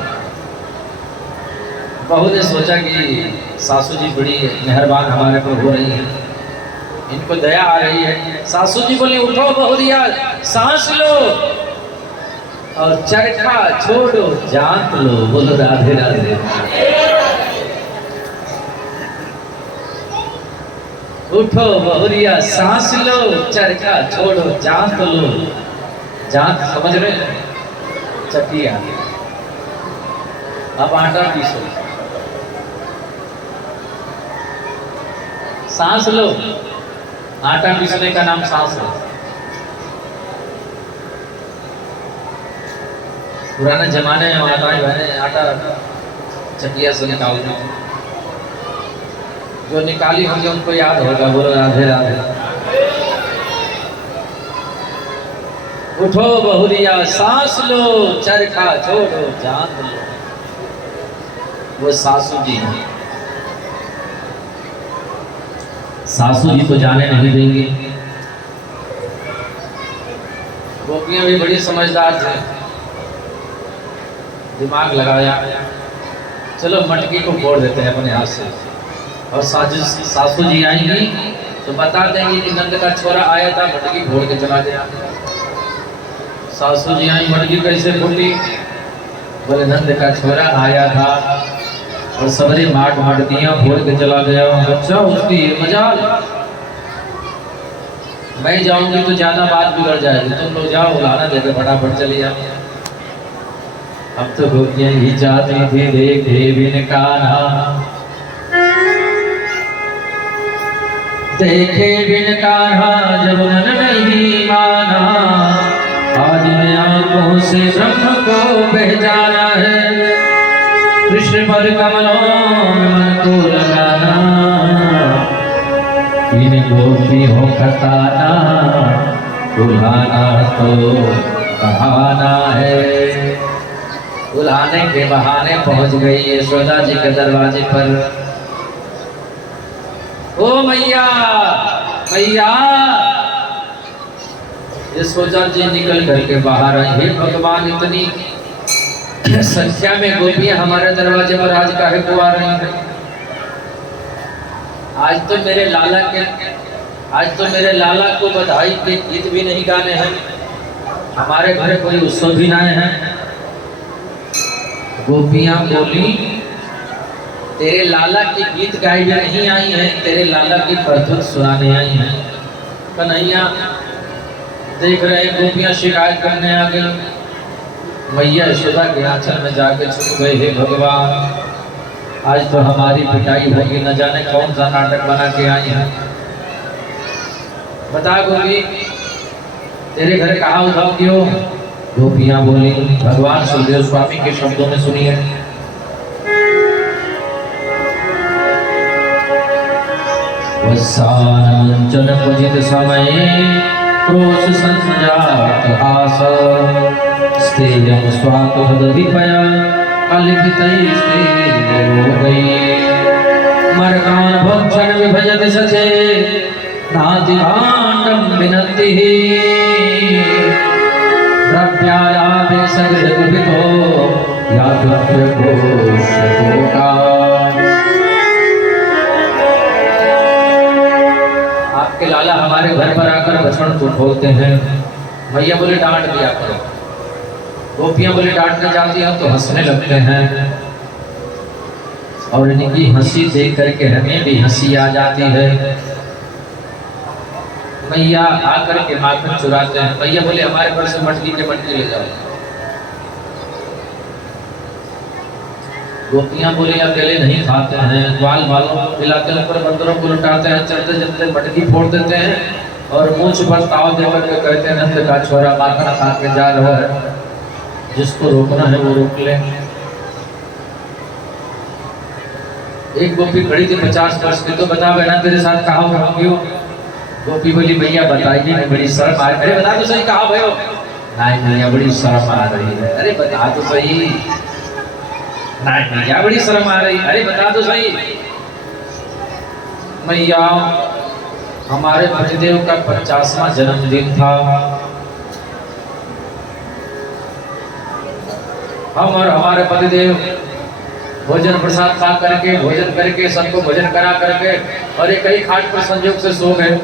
बहू ने सोचा कि सासू जी बड़ी मेहरबान हमारे पर हो रही है, इनको दया आ रही है। सासू जी बोली उठो बहुरिया सांस लो और चरखा छोड़ो जात लो। बोलो राधे राधे। उठो बहुरिया सांस लो, चरखा छोड़ो जात लो। जात समझ रहे? चकिया। अब आटा पीसो, सांस लो। आटा पीसने का नाम सांस है। पुराने जमाने में माताएं बहनें आटा चकिया से निकालती थी। जो निकाली होंगी उनको याद होगा। बोलो राधे राधे। उठो बहुरिया सांस लो, चरखा छोड़ो जान लो। वो सासू जी हैं। सासू जी तो जाने नहीं देंगे। गोपियां भी बड़ी समझदार थे, दिमाग लगाया, चलो मटकी को फोड़ देते हैं अपने हाथ से। और सासू जी आएंगी तो बता देंगे कि नंद का छोरा आया था, मटकी फोड़ के चला गया। सासू जी आई, मटकी कैसे फूटी? बोले नंद का छोरा आया था और सबरी माट मटकियां फोड़ के चला गया। अच्छा, उसकी ये मजाल। मैं जाऊंगी तो ज्यादा बात बिगड़ जाएगी, तुम लोग जाओ, बुलाना देकर फटाफट चली जाओ। अब तो गोपियां ही जाती थी देखे बिन कान्हा, देखे बिन कान्हा जब मन नहीं माना। आज मैं आंखों से ब्रह्म को पहचाना है, कृष्ण पर कमलों में मन को लगाना। इन गोपियों का ताना बुलाना तो बहाना है। बुलाने के बहाने पहुंच गई यशोदा जी के दरवाजे पर। ओ मैया मैया, यशोदा जी निकल करके बाहर आई। हे भगवान, इतनी संख्या में गोपियां हमारे दरवाजे पर आज काहे को आ रही हैं? आज तो मेरे लाला को बधाई के गीत भी नहीं गाने हैं, हमारे घर कोई उत्सव भी ना है। गोपियां बोली, तेरे लाला की गीत गाई नहीं आई है, तेरे लाला की प्रस्तुत सुनाने आई है। कन्हैया देख रहे गोपियां शिकायत करने आ गई। मैया यशोदा के आंचल में जाके छुप गए। हे भगवान, आज तो हमारी पिटाई होगी, न जाने कौन सा नाटक बना के आई है। बता गोपी, तेरे घर कहाँ उठाओ क्यों? गोपियां बोली, भगवान सुखदेव स्वामी के शब्दों में सुनिए। वत्सानंचन क्वचित समय क्रोश संजात आस, स्तेयं स्वातुहृदधिपया कलिपितैस्ते हो गई। मरकान भक्षण विभजति सचे नाति भाण्डं विनतिः, द्रव्यालाभे सगृहगुभितो याद्वप्यघोषकोटा। आपके लाला हमारे घर पर आकर बछड़ को खोलते हैं। भैया बोले डांट दिया करो। गोपियां बोले डांटने जाती हैं तो हंसने लगते हैं, और इनकी हंसी देख करके हमें भी हंसी आ जाती है। मैया आकर के माखन चुराते हैं। भैया बोले हमारे घर से मटकी के मटकी ले जाओ। गोपियां बोले अकेले नहीं खाते हैं, ग्वाल वालों को खिलाते हैं, ऊपर बंदरों को लुटाते हैं, चलते चलते मटकी फोड़ देते हैं और मुंह पर ताव देकर के कहते हैं नंद का छोरा माखन खा के जा रहा है, जिसको रोकना है वो रोक ले। एक गोपी खड़ी थी 50 वर्ष की, तो बता बहना तेरे साथ कहा क्यों? गोपी बोली भैया बताइए, मैं बड़ी शर्म आ रही। अरे बता तो सही, कहा भयो? नहीं भैया बड़ी शर्म आ रही है। अरे बता तो सही। नहीं भैया बड़ी शर्म आ रही। अरे बता तो सही। मैया हमारे पतिदेव का 50वां जन्मदिन था। हम और हमारे पतिदेव भोजन प्रसाद खा करके, भोजन करके, सबको भोजन करा करके और एक ही खाट पर संयोग से सो गए,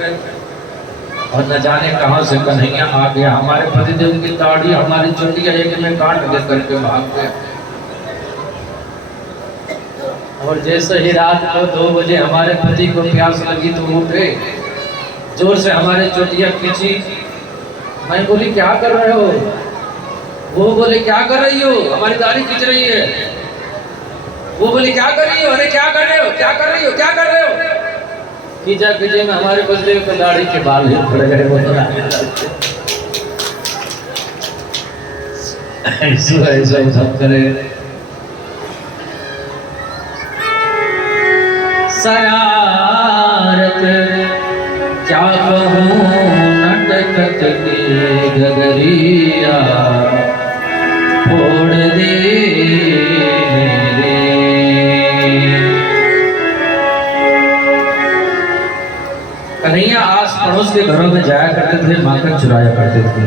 और न जाने कहां से कन्हैया आ गया। हमारे पतिदेव की दाढ़ी, हमारी चुटिया एक में काट दे करके भाग गया। और जैसे ही रात को 2 बजे हमारे पति को प्यास लगी तो उठे, जोर से हमारे चोटिया खींची। मैं बोली क्या कर रहे हो? वो बोले क्या कर रही हो? हमारी दाढ़ी खींच रही है। वो बोली क्या कर रही हो? अरे क्या कर रहे हो? क्या कर रही हो? क्या कर रहे हो? खींचा खींचे में हमारे पतिदेव को दाढ़ी के बाल ही पड़ गए। वो तो ऐसा सब करे। शरारत क्या कहूँ नटखट की, गगरिया फोड़ दे मेरे। कन्हैया आस पड़ोस के घरों में जाया करते थे, माखन चुराया करते थे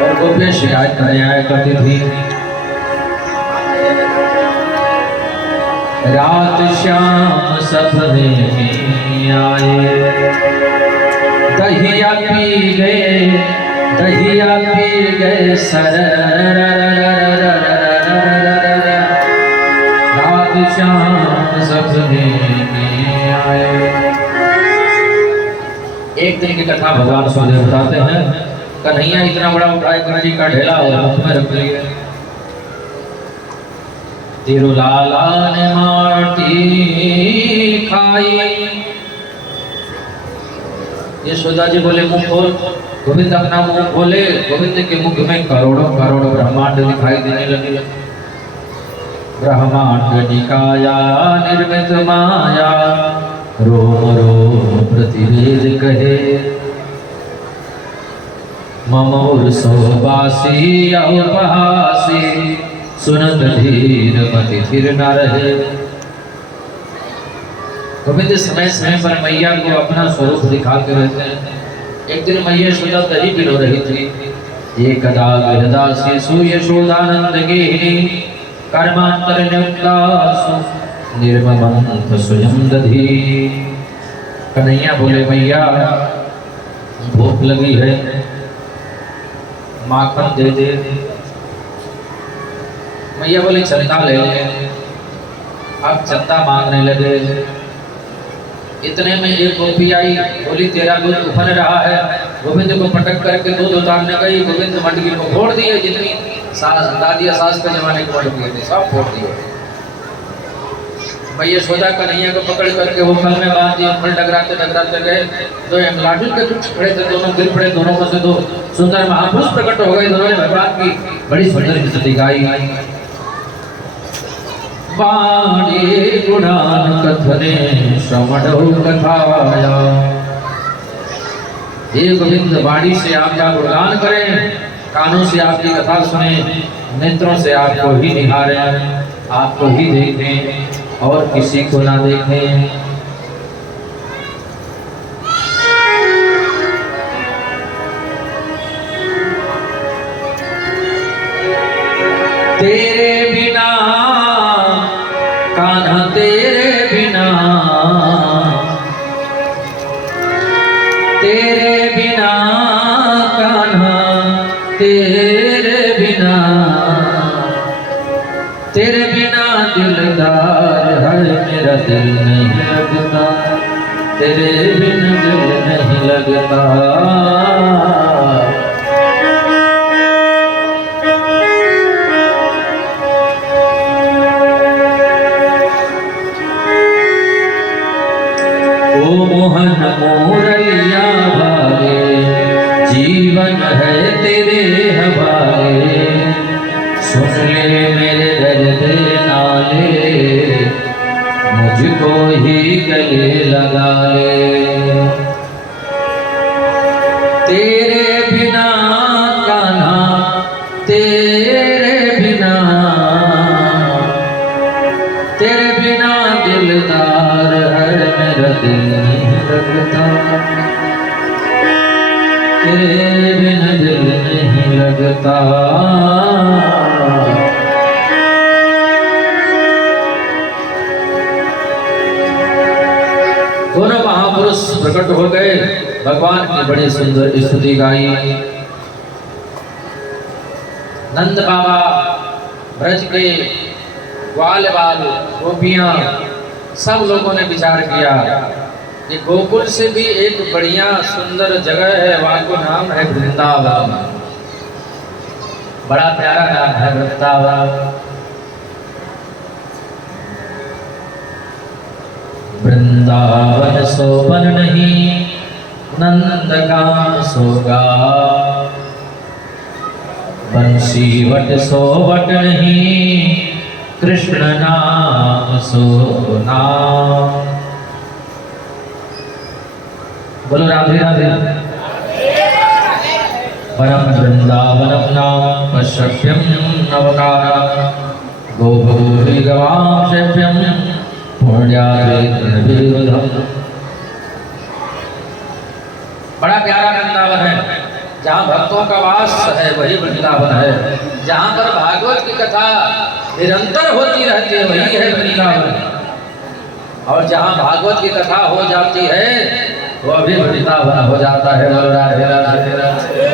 और गोपियां शिकायत करने आया करती थी। रात श्याम सपने में आए, दहिया पी गए सर। रात श्याम सपने में आए। एक दिन की कथा भगवान सुखदेव बताते हैं। कन्हैया इतना बड़ा उठाए कंजी का ढेला और मुख में रख लिया। तिरुलाला ने माटी खाई। यशोदा जी बोले मुंह खोल। गोविंद अपना मुंह खोले। गोविंद के मुख में करोड़ों करोड़ ब्रह्मांड दिखाई देने लगे। ब्रह्मांड निकाया निर्मित माया, रोम रोम प्रतिवेद कहे। ममोर सोबासी उपहासी, सुनत धीर मति थिर न रहे। गोविंद समय समय पर मैया को अपना स्वरूप दिखाते रहते हैं। एक दिन मैया यशोदा दही पिरो रही थी। एकदा गृहदासी सुयशोदानंद गेहिनी, कर्मांतर न्युक्तासु निर्ममंत स्वयं दधी। कन्हैया बोले मैया भूख लगी है, माखन दे दे। मैया बोले चंदा ले ले। अब चंदा मांगने लगे। इतने में एक गोपी आई, बोली तेरा दूध उफन रहा है। गोविंद को पटक करके दूध उतारने गई। गोविंद मटकी को फोड़ दिए। जितनी सास दादिया सास के जमाने के मटकी थे सब फोड़ दिए। मैया यशोदा कन्हैया को पकड़ करके वो फल में बांध दिया। फल टकराते गए। तो लाडू के कुछ खड़े थे, दोनों गिर पड़े। दोनों में से दो सुंदर महापुरुष प्रकट हो गए। दोनों ने भगवान की बड़ी सुंदर स्तुति गाई। वाणी गुणान कथने श्रवणौ कथाया। हे गोविंद वाणी से आपका गुणगान करें, कानों से आपकी कथा सुने, नेत्रों से आपको ही निहारें, आपको ही देखें और किसी को ना देखें। तेरे बिना कान्हा, तेरे बिना, तेरे बिना कान्हा, तेरे बिना, तेरे बिना दिलदार हर मेरा दिल नहीं लगता। तेरे बिना दिल नहीं लगता। मोहन मोरैया भागे, जीवन है तेरे हवाले। सुन ले मेरे दर्द नाले, मुझको ही गले लगा ले। तेरे बिना कान्हा, तेरे बिना, तेरे बिना दिलदार हर मेरा दिल नहीं लगता। तेरे बिना दिल नहीं लगता। दोनों महापुरुष प्रकट हो गए। भगवान की बड़ी सुंदर स्तुति गाई। नंद बाबा, ब्रज के ग्वाल बाल, गोपियां, सब लोगों ने विचार किया कि गोकुल से भी एक बढ़िया सुंदर जगह है, वहां का नाम है वृंदावन। बड़ा प्यारा नाम है वृंदावन। वृंदावन सोबन नहीं, नंद का सोगा। बंसी वट सोवट नहीं, कृष्ण नाम सोना। बोलो राधे राधे। परम वृंदावनम नाम पश्यभ्यम नवकारा गोभूषिगवांशभ्यम पुण्यादिर्विरुद्धम। बड़ा प्यारा वृंदावन है, जहाँ भक्तों का वास है वही वृंदावन है। जहाँ पर भागवत की कथा निरंतर होती रहती है वही है वृंदावन। और जहाँ भागवत की कथा हो जाती है वो भी वृंदावन हो जाता है। राधे राधे राधे।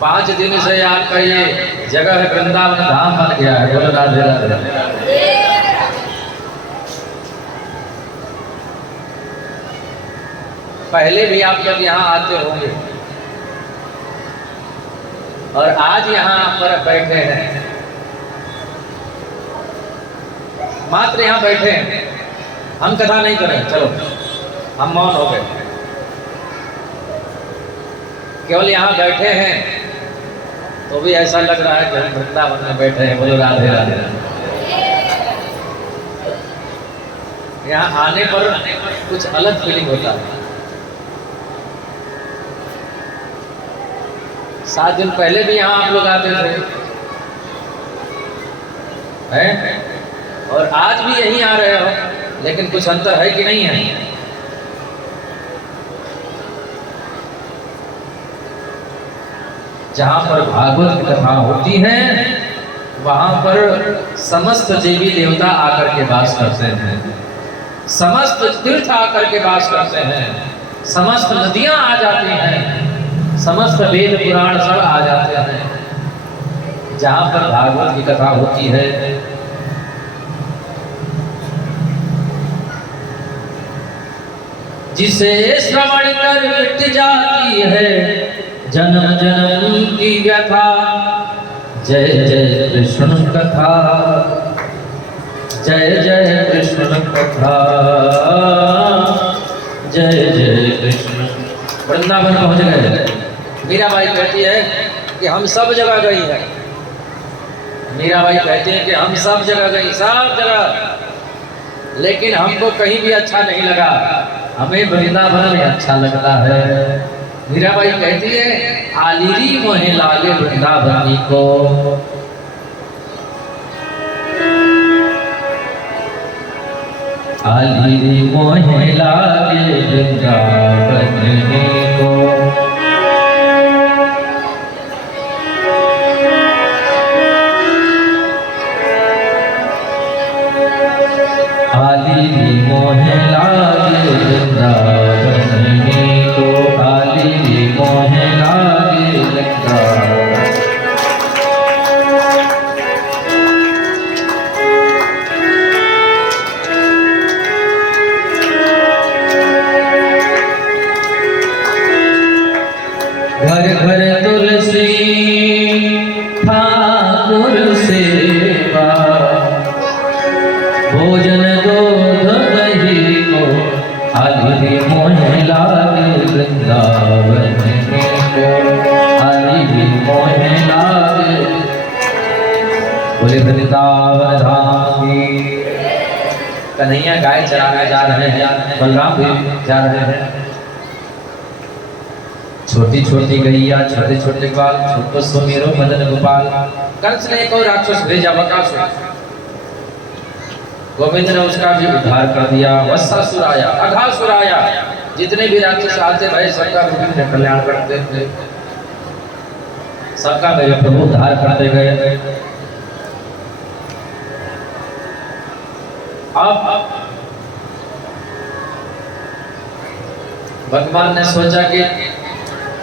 5 दिन से आपका ये जगह वृंदावन धाम बन गया है। बोलो राधे राधे। पहले भी आप जब यहाँ आते होंगे और आज यहाँ पर बैठे हैं, मात्र यहाँ बैठे हैं, हम कथा नहीं करें, चलो हम मौन हो गए, केवल यहाँ बैठे हैं तो भी ऐसा लग रहा है कि हम वृंदावन में बैठे हैं। बोलो राधे राधे। यहाँ आने पर कुछ अलग फीलिंग होता है। 7 दिन पहले भी यहाँ आप लोग आते थे हैं? और आज भी यहीं आ रहे हो, लेकिन कुछ अंतर है कि नहीं है? जहाँ पर भागवत की कथा होती है वहाँ पर समस्त देवी देवता आकर के वास करते हैं, समस्त तीर्थ आकर के वास करते हैं, समस्त नदियाँ आ जाती हैं, समस्त वेद पुराण सब आ जाते हैं। जहाँ पर भागवत की कथा होती है जिसे श्रवण कर मिट जाती है जन्म जन्म की व्यथा। जय जय कृष्ण कथा, जय जय कृष्ण कथा, जय जय कृष्ण। वृंदावन पहुंच गए। मीराबाई कहती है कि हम सब जगह गई है। मीराबाई कहती है कि हम सब जगह गई, सब जगह, लेकिन हमको कहीं भी अच्छा नहीं लगा, हमें वृंदावन में अच्छा लगता है। मीराबाई कहती है आलिरी मोहे लागे वृंदावनी को, आलिरी मोहे लागे वृंदावनी को। आलिरी मोहे लागे वृंदावनी को, आलिरी मोहे लागे वृंदावन। घर घर तुलसी ठाकुर सेवा, भोजन दूध दही को, आलिरी मोहे लागे वृंदावन को, आलिरी मोहे लागे। बोले वृंदावन धाम की। कन्हैया गाय चराने जा रहे हैं, बलराम भी जा रहे हैं। छोटी छोटी गैया, छोटे छोटे बाल, छोटो सुमेरो मदन गोपाल। कंस ने एक और राक्षस भेजा, बकासुर। गोविंद ने उसका भी उद्धार कर दिया। वत्सासुर आया, अघासुर आया, जितने भी राक्षस आते भाई सबका विभिन्न कल्याण करते थे, सबका मेरे प्रभु उद्धार करते गए। अब भगवान ने सोचा कि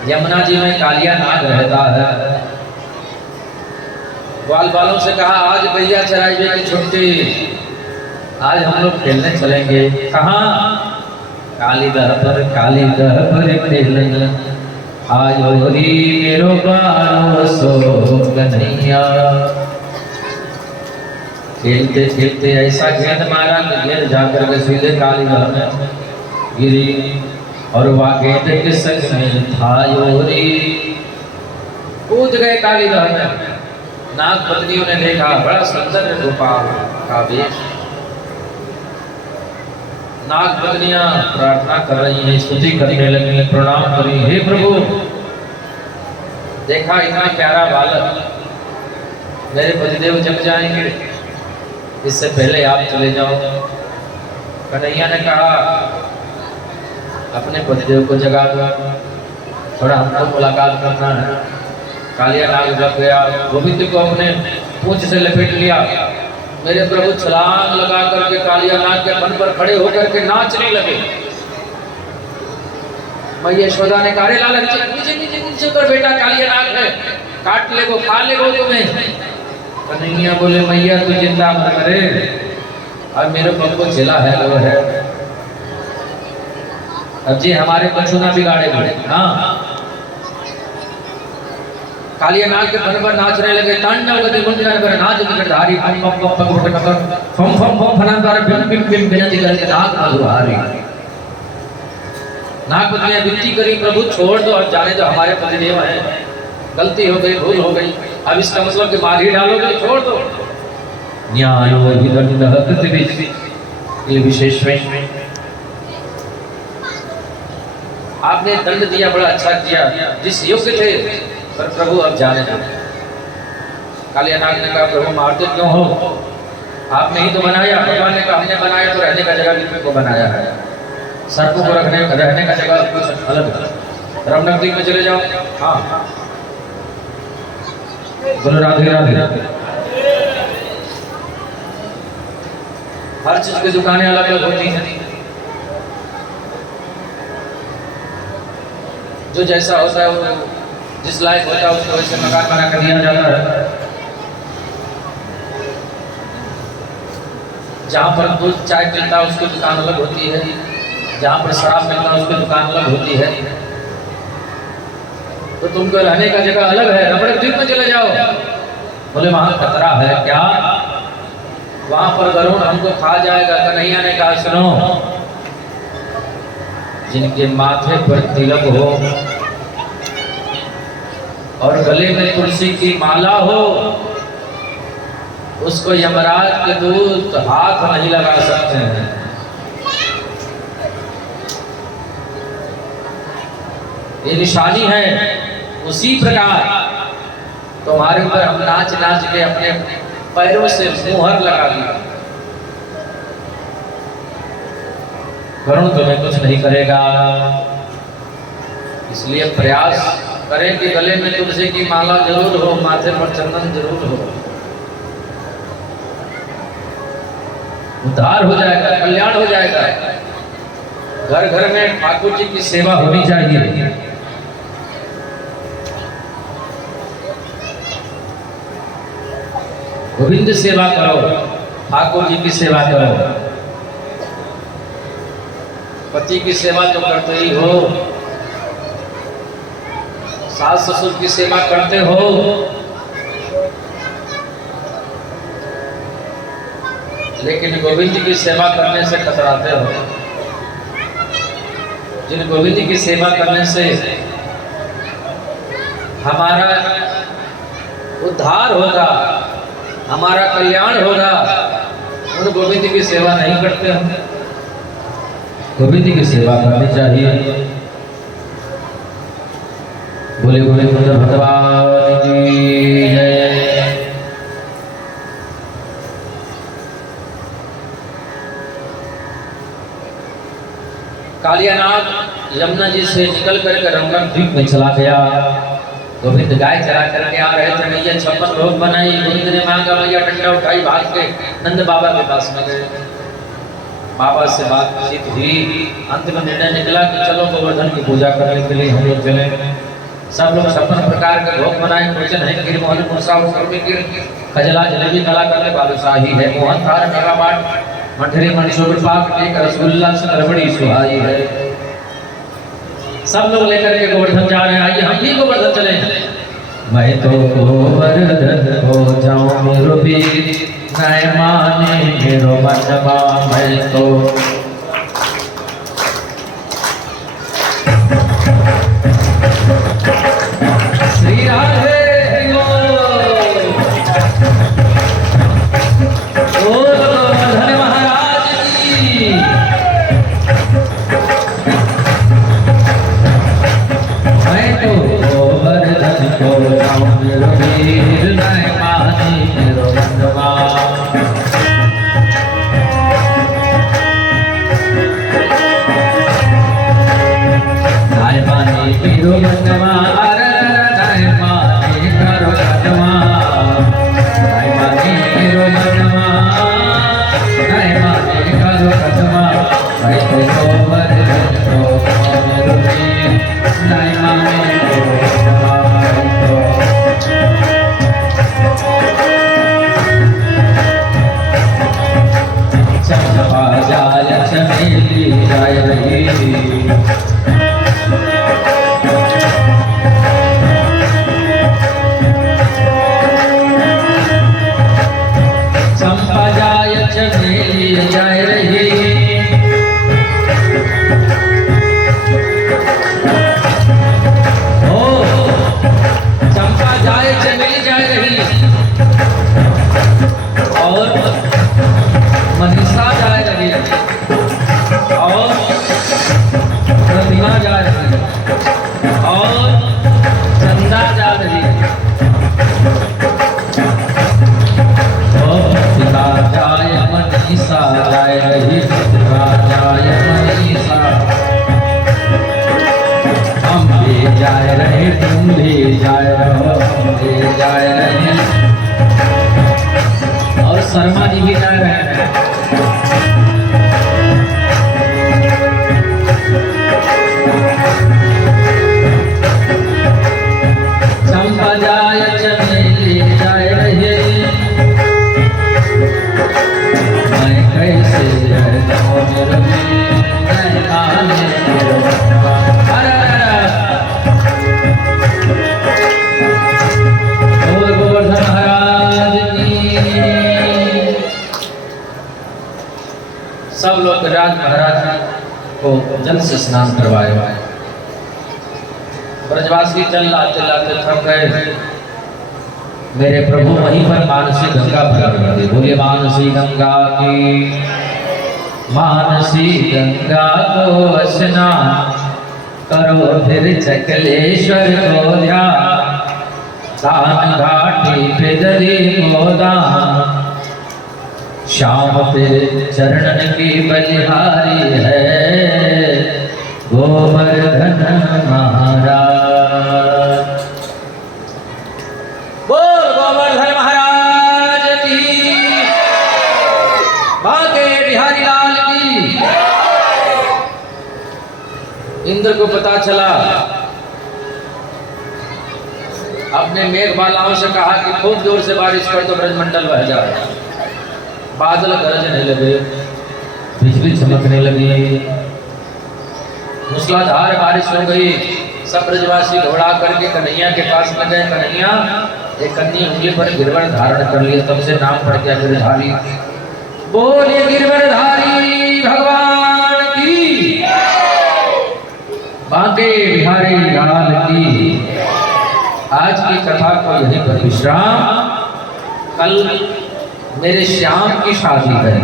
यमुना जी में कालिया नाग रहता है। ग्वाल बालों से कहा आज गैया चराइए की छुट्टी, आज हम लोग खेलने चलेंगे। कहाँ? कालीदह पर खेलेंगे। आज होरी मेरो बालो सो कन्हैया। खेलते खेलते ऐसा गेंद मारा कि गेंद जाकर के सीधे कालीदह में गिरी और वह गेंद के संग में था योरी। कूद गए कालीदह में। नाग पत्नियों ने देखा बड़ा सुंदर गोपाल का वेश, नाग पत्नियां प्रार्थना कर रही हैं, स्तुति करने लगी, प्रणाम करी, हे प्रभु देखा इतना प्यारा बालक, मेरे पतिदेव जग जाएंगे, इससे पहले आप चले जाओ। कन्हैया ने कहा अपने पतिदेव को जगा दो, थोड़ा हमको मुलाकात करना है। कालिया नाग जग गया, गोविंद को अपने पूंछ से लपेट लिया। मेरे प्रभु छलांग लगा करके कालिया नाग के फन पर खड़े होकर के नाचने लगे। मैया यशोदा ने कहा लाल नीचे नीचे नीचे कर, बेटा कालिया नाग है, काट ले वो, खा ले वो तुम्हें। कन्हैया बोले मैया तू चिंता मत करे, अब मेरे प्रभु को चिल्ला है वो है, अब जी हमारे बच्चों ना बिगाड़े बोले। हाँ कालिया नाग के फन पर नाचने लगे, तांडव गति गुंजन कर नाच गिरधारी, फम फम फम फम फम फम फम फम फनाकार बिम बिम बिम बिनती करके नाग मधुहारी। नाग पत्नियां विनती करी प्रभु छोड़ दो और जाने दो, हमारे पतिदेव हैं, गलती हो गई, भूल हो गई, अब इसका मतलब कि मार ही डालोगे, छोड़ दो। न्यायो विदंडः कृतविधि, ये विशेष में आपने दंड दिया, बड़ा अच्छा किया, जिस योग्य थे, पर प्रभु अब जाने दो। कालिया नाग ने कहा प्रभु मारते क्यों हो, आपने ही तो बनाया। भगवान ने कहा हमने बनाया तो रहने का जगह भी को बनाया है, सर्पों को रहने का जगह कुछ अलग है। रमणक द्वीप में चले जाओ। हाँ बोलो राधे राधे। हर चीज की दुकानें अलग अलग होती हैं, जो जैसा होता है वो जिस लायक होता है उसको वैसे मकान बना कर दिया जाता है। जहाँ पर दूध चाय मिलता है उसकी दुकान अलग होती है, जहाँ पर शराब मिलता है उसकी दुकान अलग होती है। तो तुमको रहने का जगह अलग है, रमणक द्वीप में चले जाओ। बोले वहां खतरा है क्या, वहां पर गरुड़ हमको खा जाएगा। कन्हैया ने कहा सुनो, जिनके माथे पर तिलक हो और गले में तुलसी की माला हो, उसको यमराज के दूत हाथ नहीं लगा सकते हैं। ये निशानी है। उसी प्रकार तुम्हारे ऊपर हम नाच नाच के अपने पैरों से मुहर लगा दिया, वरुण तुम्हें कुछ नहीं करेगा। इसलिए प्रयास करें कि गले में तुलसी की माला जरूर हो, माथे पर चंदन जरूर हो, उद्धार हो जाएगा, कल्याण हो जाएगा। घर घर में ठाकुर जी की सेवा होनी चाहिए। गोविंद सेवा करो, ठाकुर जी की सेवा करो। पति की सेवा तो करते ही हो, सास ससुर की सेवा करते हो, लेकिन गोविंद की सेवा करने से कतराते हो। जिन गोविंद की सेवा करने से हमारा उद्धार होगा, हमारा कल्याण होगा, उन गोविंद की सेवा नहीं करते हम। गोविंद की सेवा करनी चाहिए। बोले बोले भगवान की जय। कालिया नाग यमुना जी से निकल करके रमणक द्वीप में चला गया। गोविंद गाय चरा करके आ रहे थे, मैया 56 भोग बनाई। गोविंद ने मांगा, मैया डंडा उठाई, भाग के नंद बाबा के पास में गए। बाबा से बातचीत हुई, अंत में निर्णय निकला कि चलो गोवर्धन की पूजा करने के लिए हम लोग चले। सब लोग 56 प्रकार के भोग बनाए। भोजन है खीर मोहन मुसा खजला जलेबी कलाकंद बालूशाही है, मोहन थार मेवा बाट मठरी मनसूर पाक एक रसगुल्ला से रबड़ी सुहाई है। सब लोग लेकर के गोवर्धन जा रहे हैं। आइए हम भी गोवर्धन चले। मैं तो गोवर्धन हो जाऊं मेरो बीर, न माने मेरो मनवा। मैं तो श्री राधे गोवर्धन महाराज की। तो गोवर्धन को जाऊं मेरो वीर नहीं माने मेरो मनवा। नहीं माने मेरो मनवा अरे नहीं माने करो कदमा। नहीं माने मेरो मनवा नहीं माने करो कदमा। मैं तो गोवर्धन को जाऊं मेरो वीर नहीं माने मेरो मनवा। चंपा जाय चमेली जाय रही। चंपा जाय चमेली जाय रही। ओ चंपा जाय चमेली जाय रही और मनीषा जाय रही और प्रतिमा जा रही और चंदा जा रही और पिता जाय मनीषा जाय रही। प्रतिमा जाय मनीषा हम भी जाय रहे तुम भी जाय रहो हम भी जाय रहे और शर्मा जी भी जाय रहे हैं। चंपा जाय चमेली जाय रहे। मैं कैसे रहूं मेरो वीर नहीं माने मेरो मनवा। बोल गोवर्धन महाराज की। सब लोग राज महाराज को जल से स्नान करवाए। ब्रजवासी जल लाते लाते थक गए। मेरे प्रभु वहीं पर मानसी गंगा भर गए। बोले मानसी गंगा की मानसी गंगा को स्नान करो फिर चकलेश्वर को ध्यान। दान घाटी पे दरी गोदान श्याम पे चरणन की बलिहारी है गोवर्धन महाराज। बोल गोवर्धन महाराज की। बांके बिहारी लाल की। इंद्र को पता चला, अपने मेघमालाओं से कहा कि खूब जोर से बारिश कर दो ब्रजमंडल बह जाए। बादल गरजने लगे, बिजली चमकने लगी, मूसलाधार बारिश हो गई। सब ब्रजवासी घबरा करके कन्हैया के पास में गए। कन्हैया एक कन्नी उंगली पर गिरवर धारण कर लिया, तब से नाम पड़ गया गिरधारी। बोलिए गिरवरधारी भगवान की। बांके बिहारी लाल की। आज की कथा को यहीं पर विश्राम। कल मेरे श्याम की शादी है।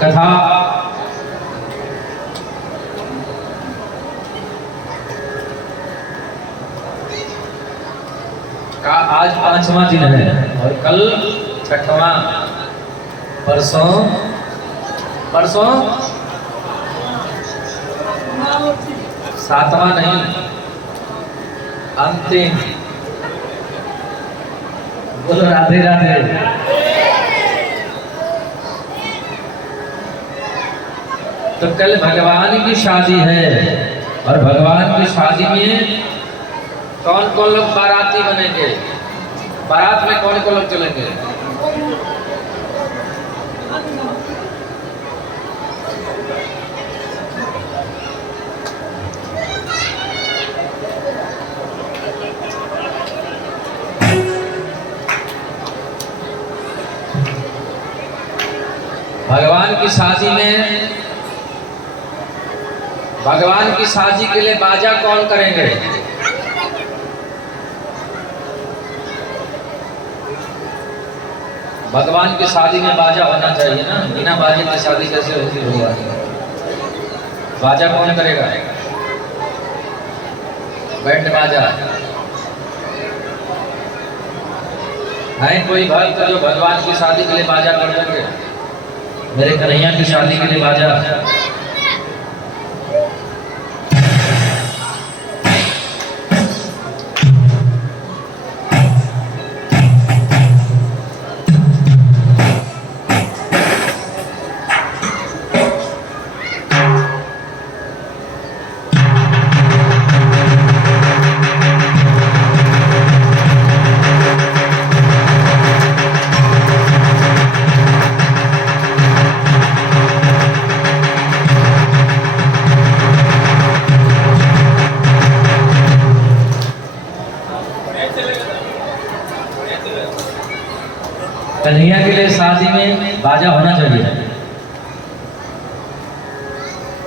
कथा का आज 5वां दिन है और कल 6वां। परसों 7वां नहीं, अंतिम। बोलो राधे राधे। तो कल भगवान की शादी है और भगवान की शादी में कौन कौन लोग बाराती बनेंगे? बारात में कौन कौन लोग चलेंगे? भगवान की शादी में, भगवान की शादी के लिए बाजा कौन करेंगे? भगवान की शादी में बाजा होना चाहिए ना, बिना बाजे की शादी कैसे होगी? होगा बाजा कौन करेगा? बैंड बाजा है कोई भक्त जो भगवान की शादी के लिए बाजा कर देंगे? मेरे कन्हैया की शादी के लिए बाजा। कन्हैया के लिए शादी में बाजा होना चाहिए।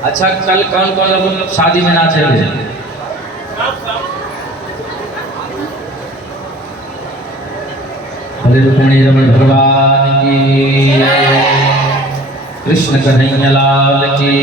अच्छा, कल कौन कौन लोग शादी में नाचेंगे? भले रुक्मिणी रमण भगवान की, कृष्ण कन्हैया लाल की।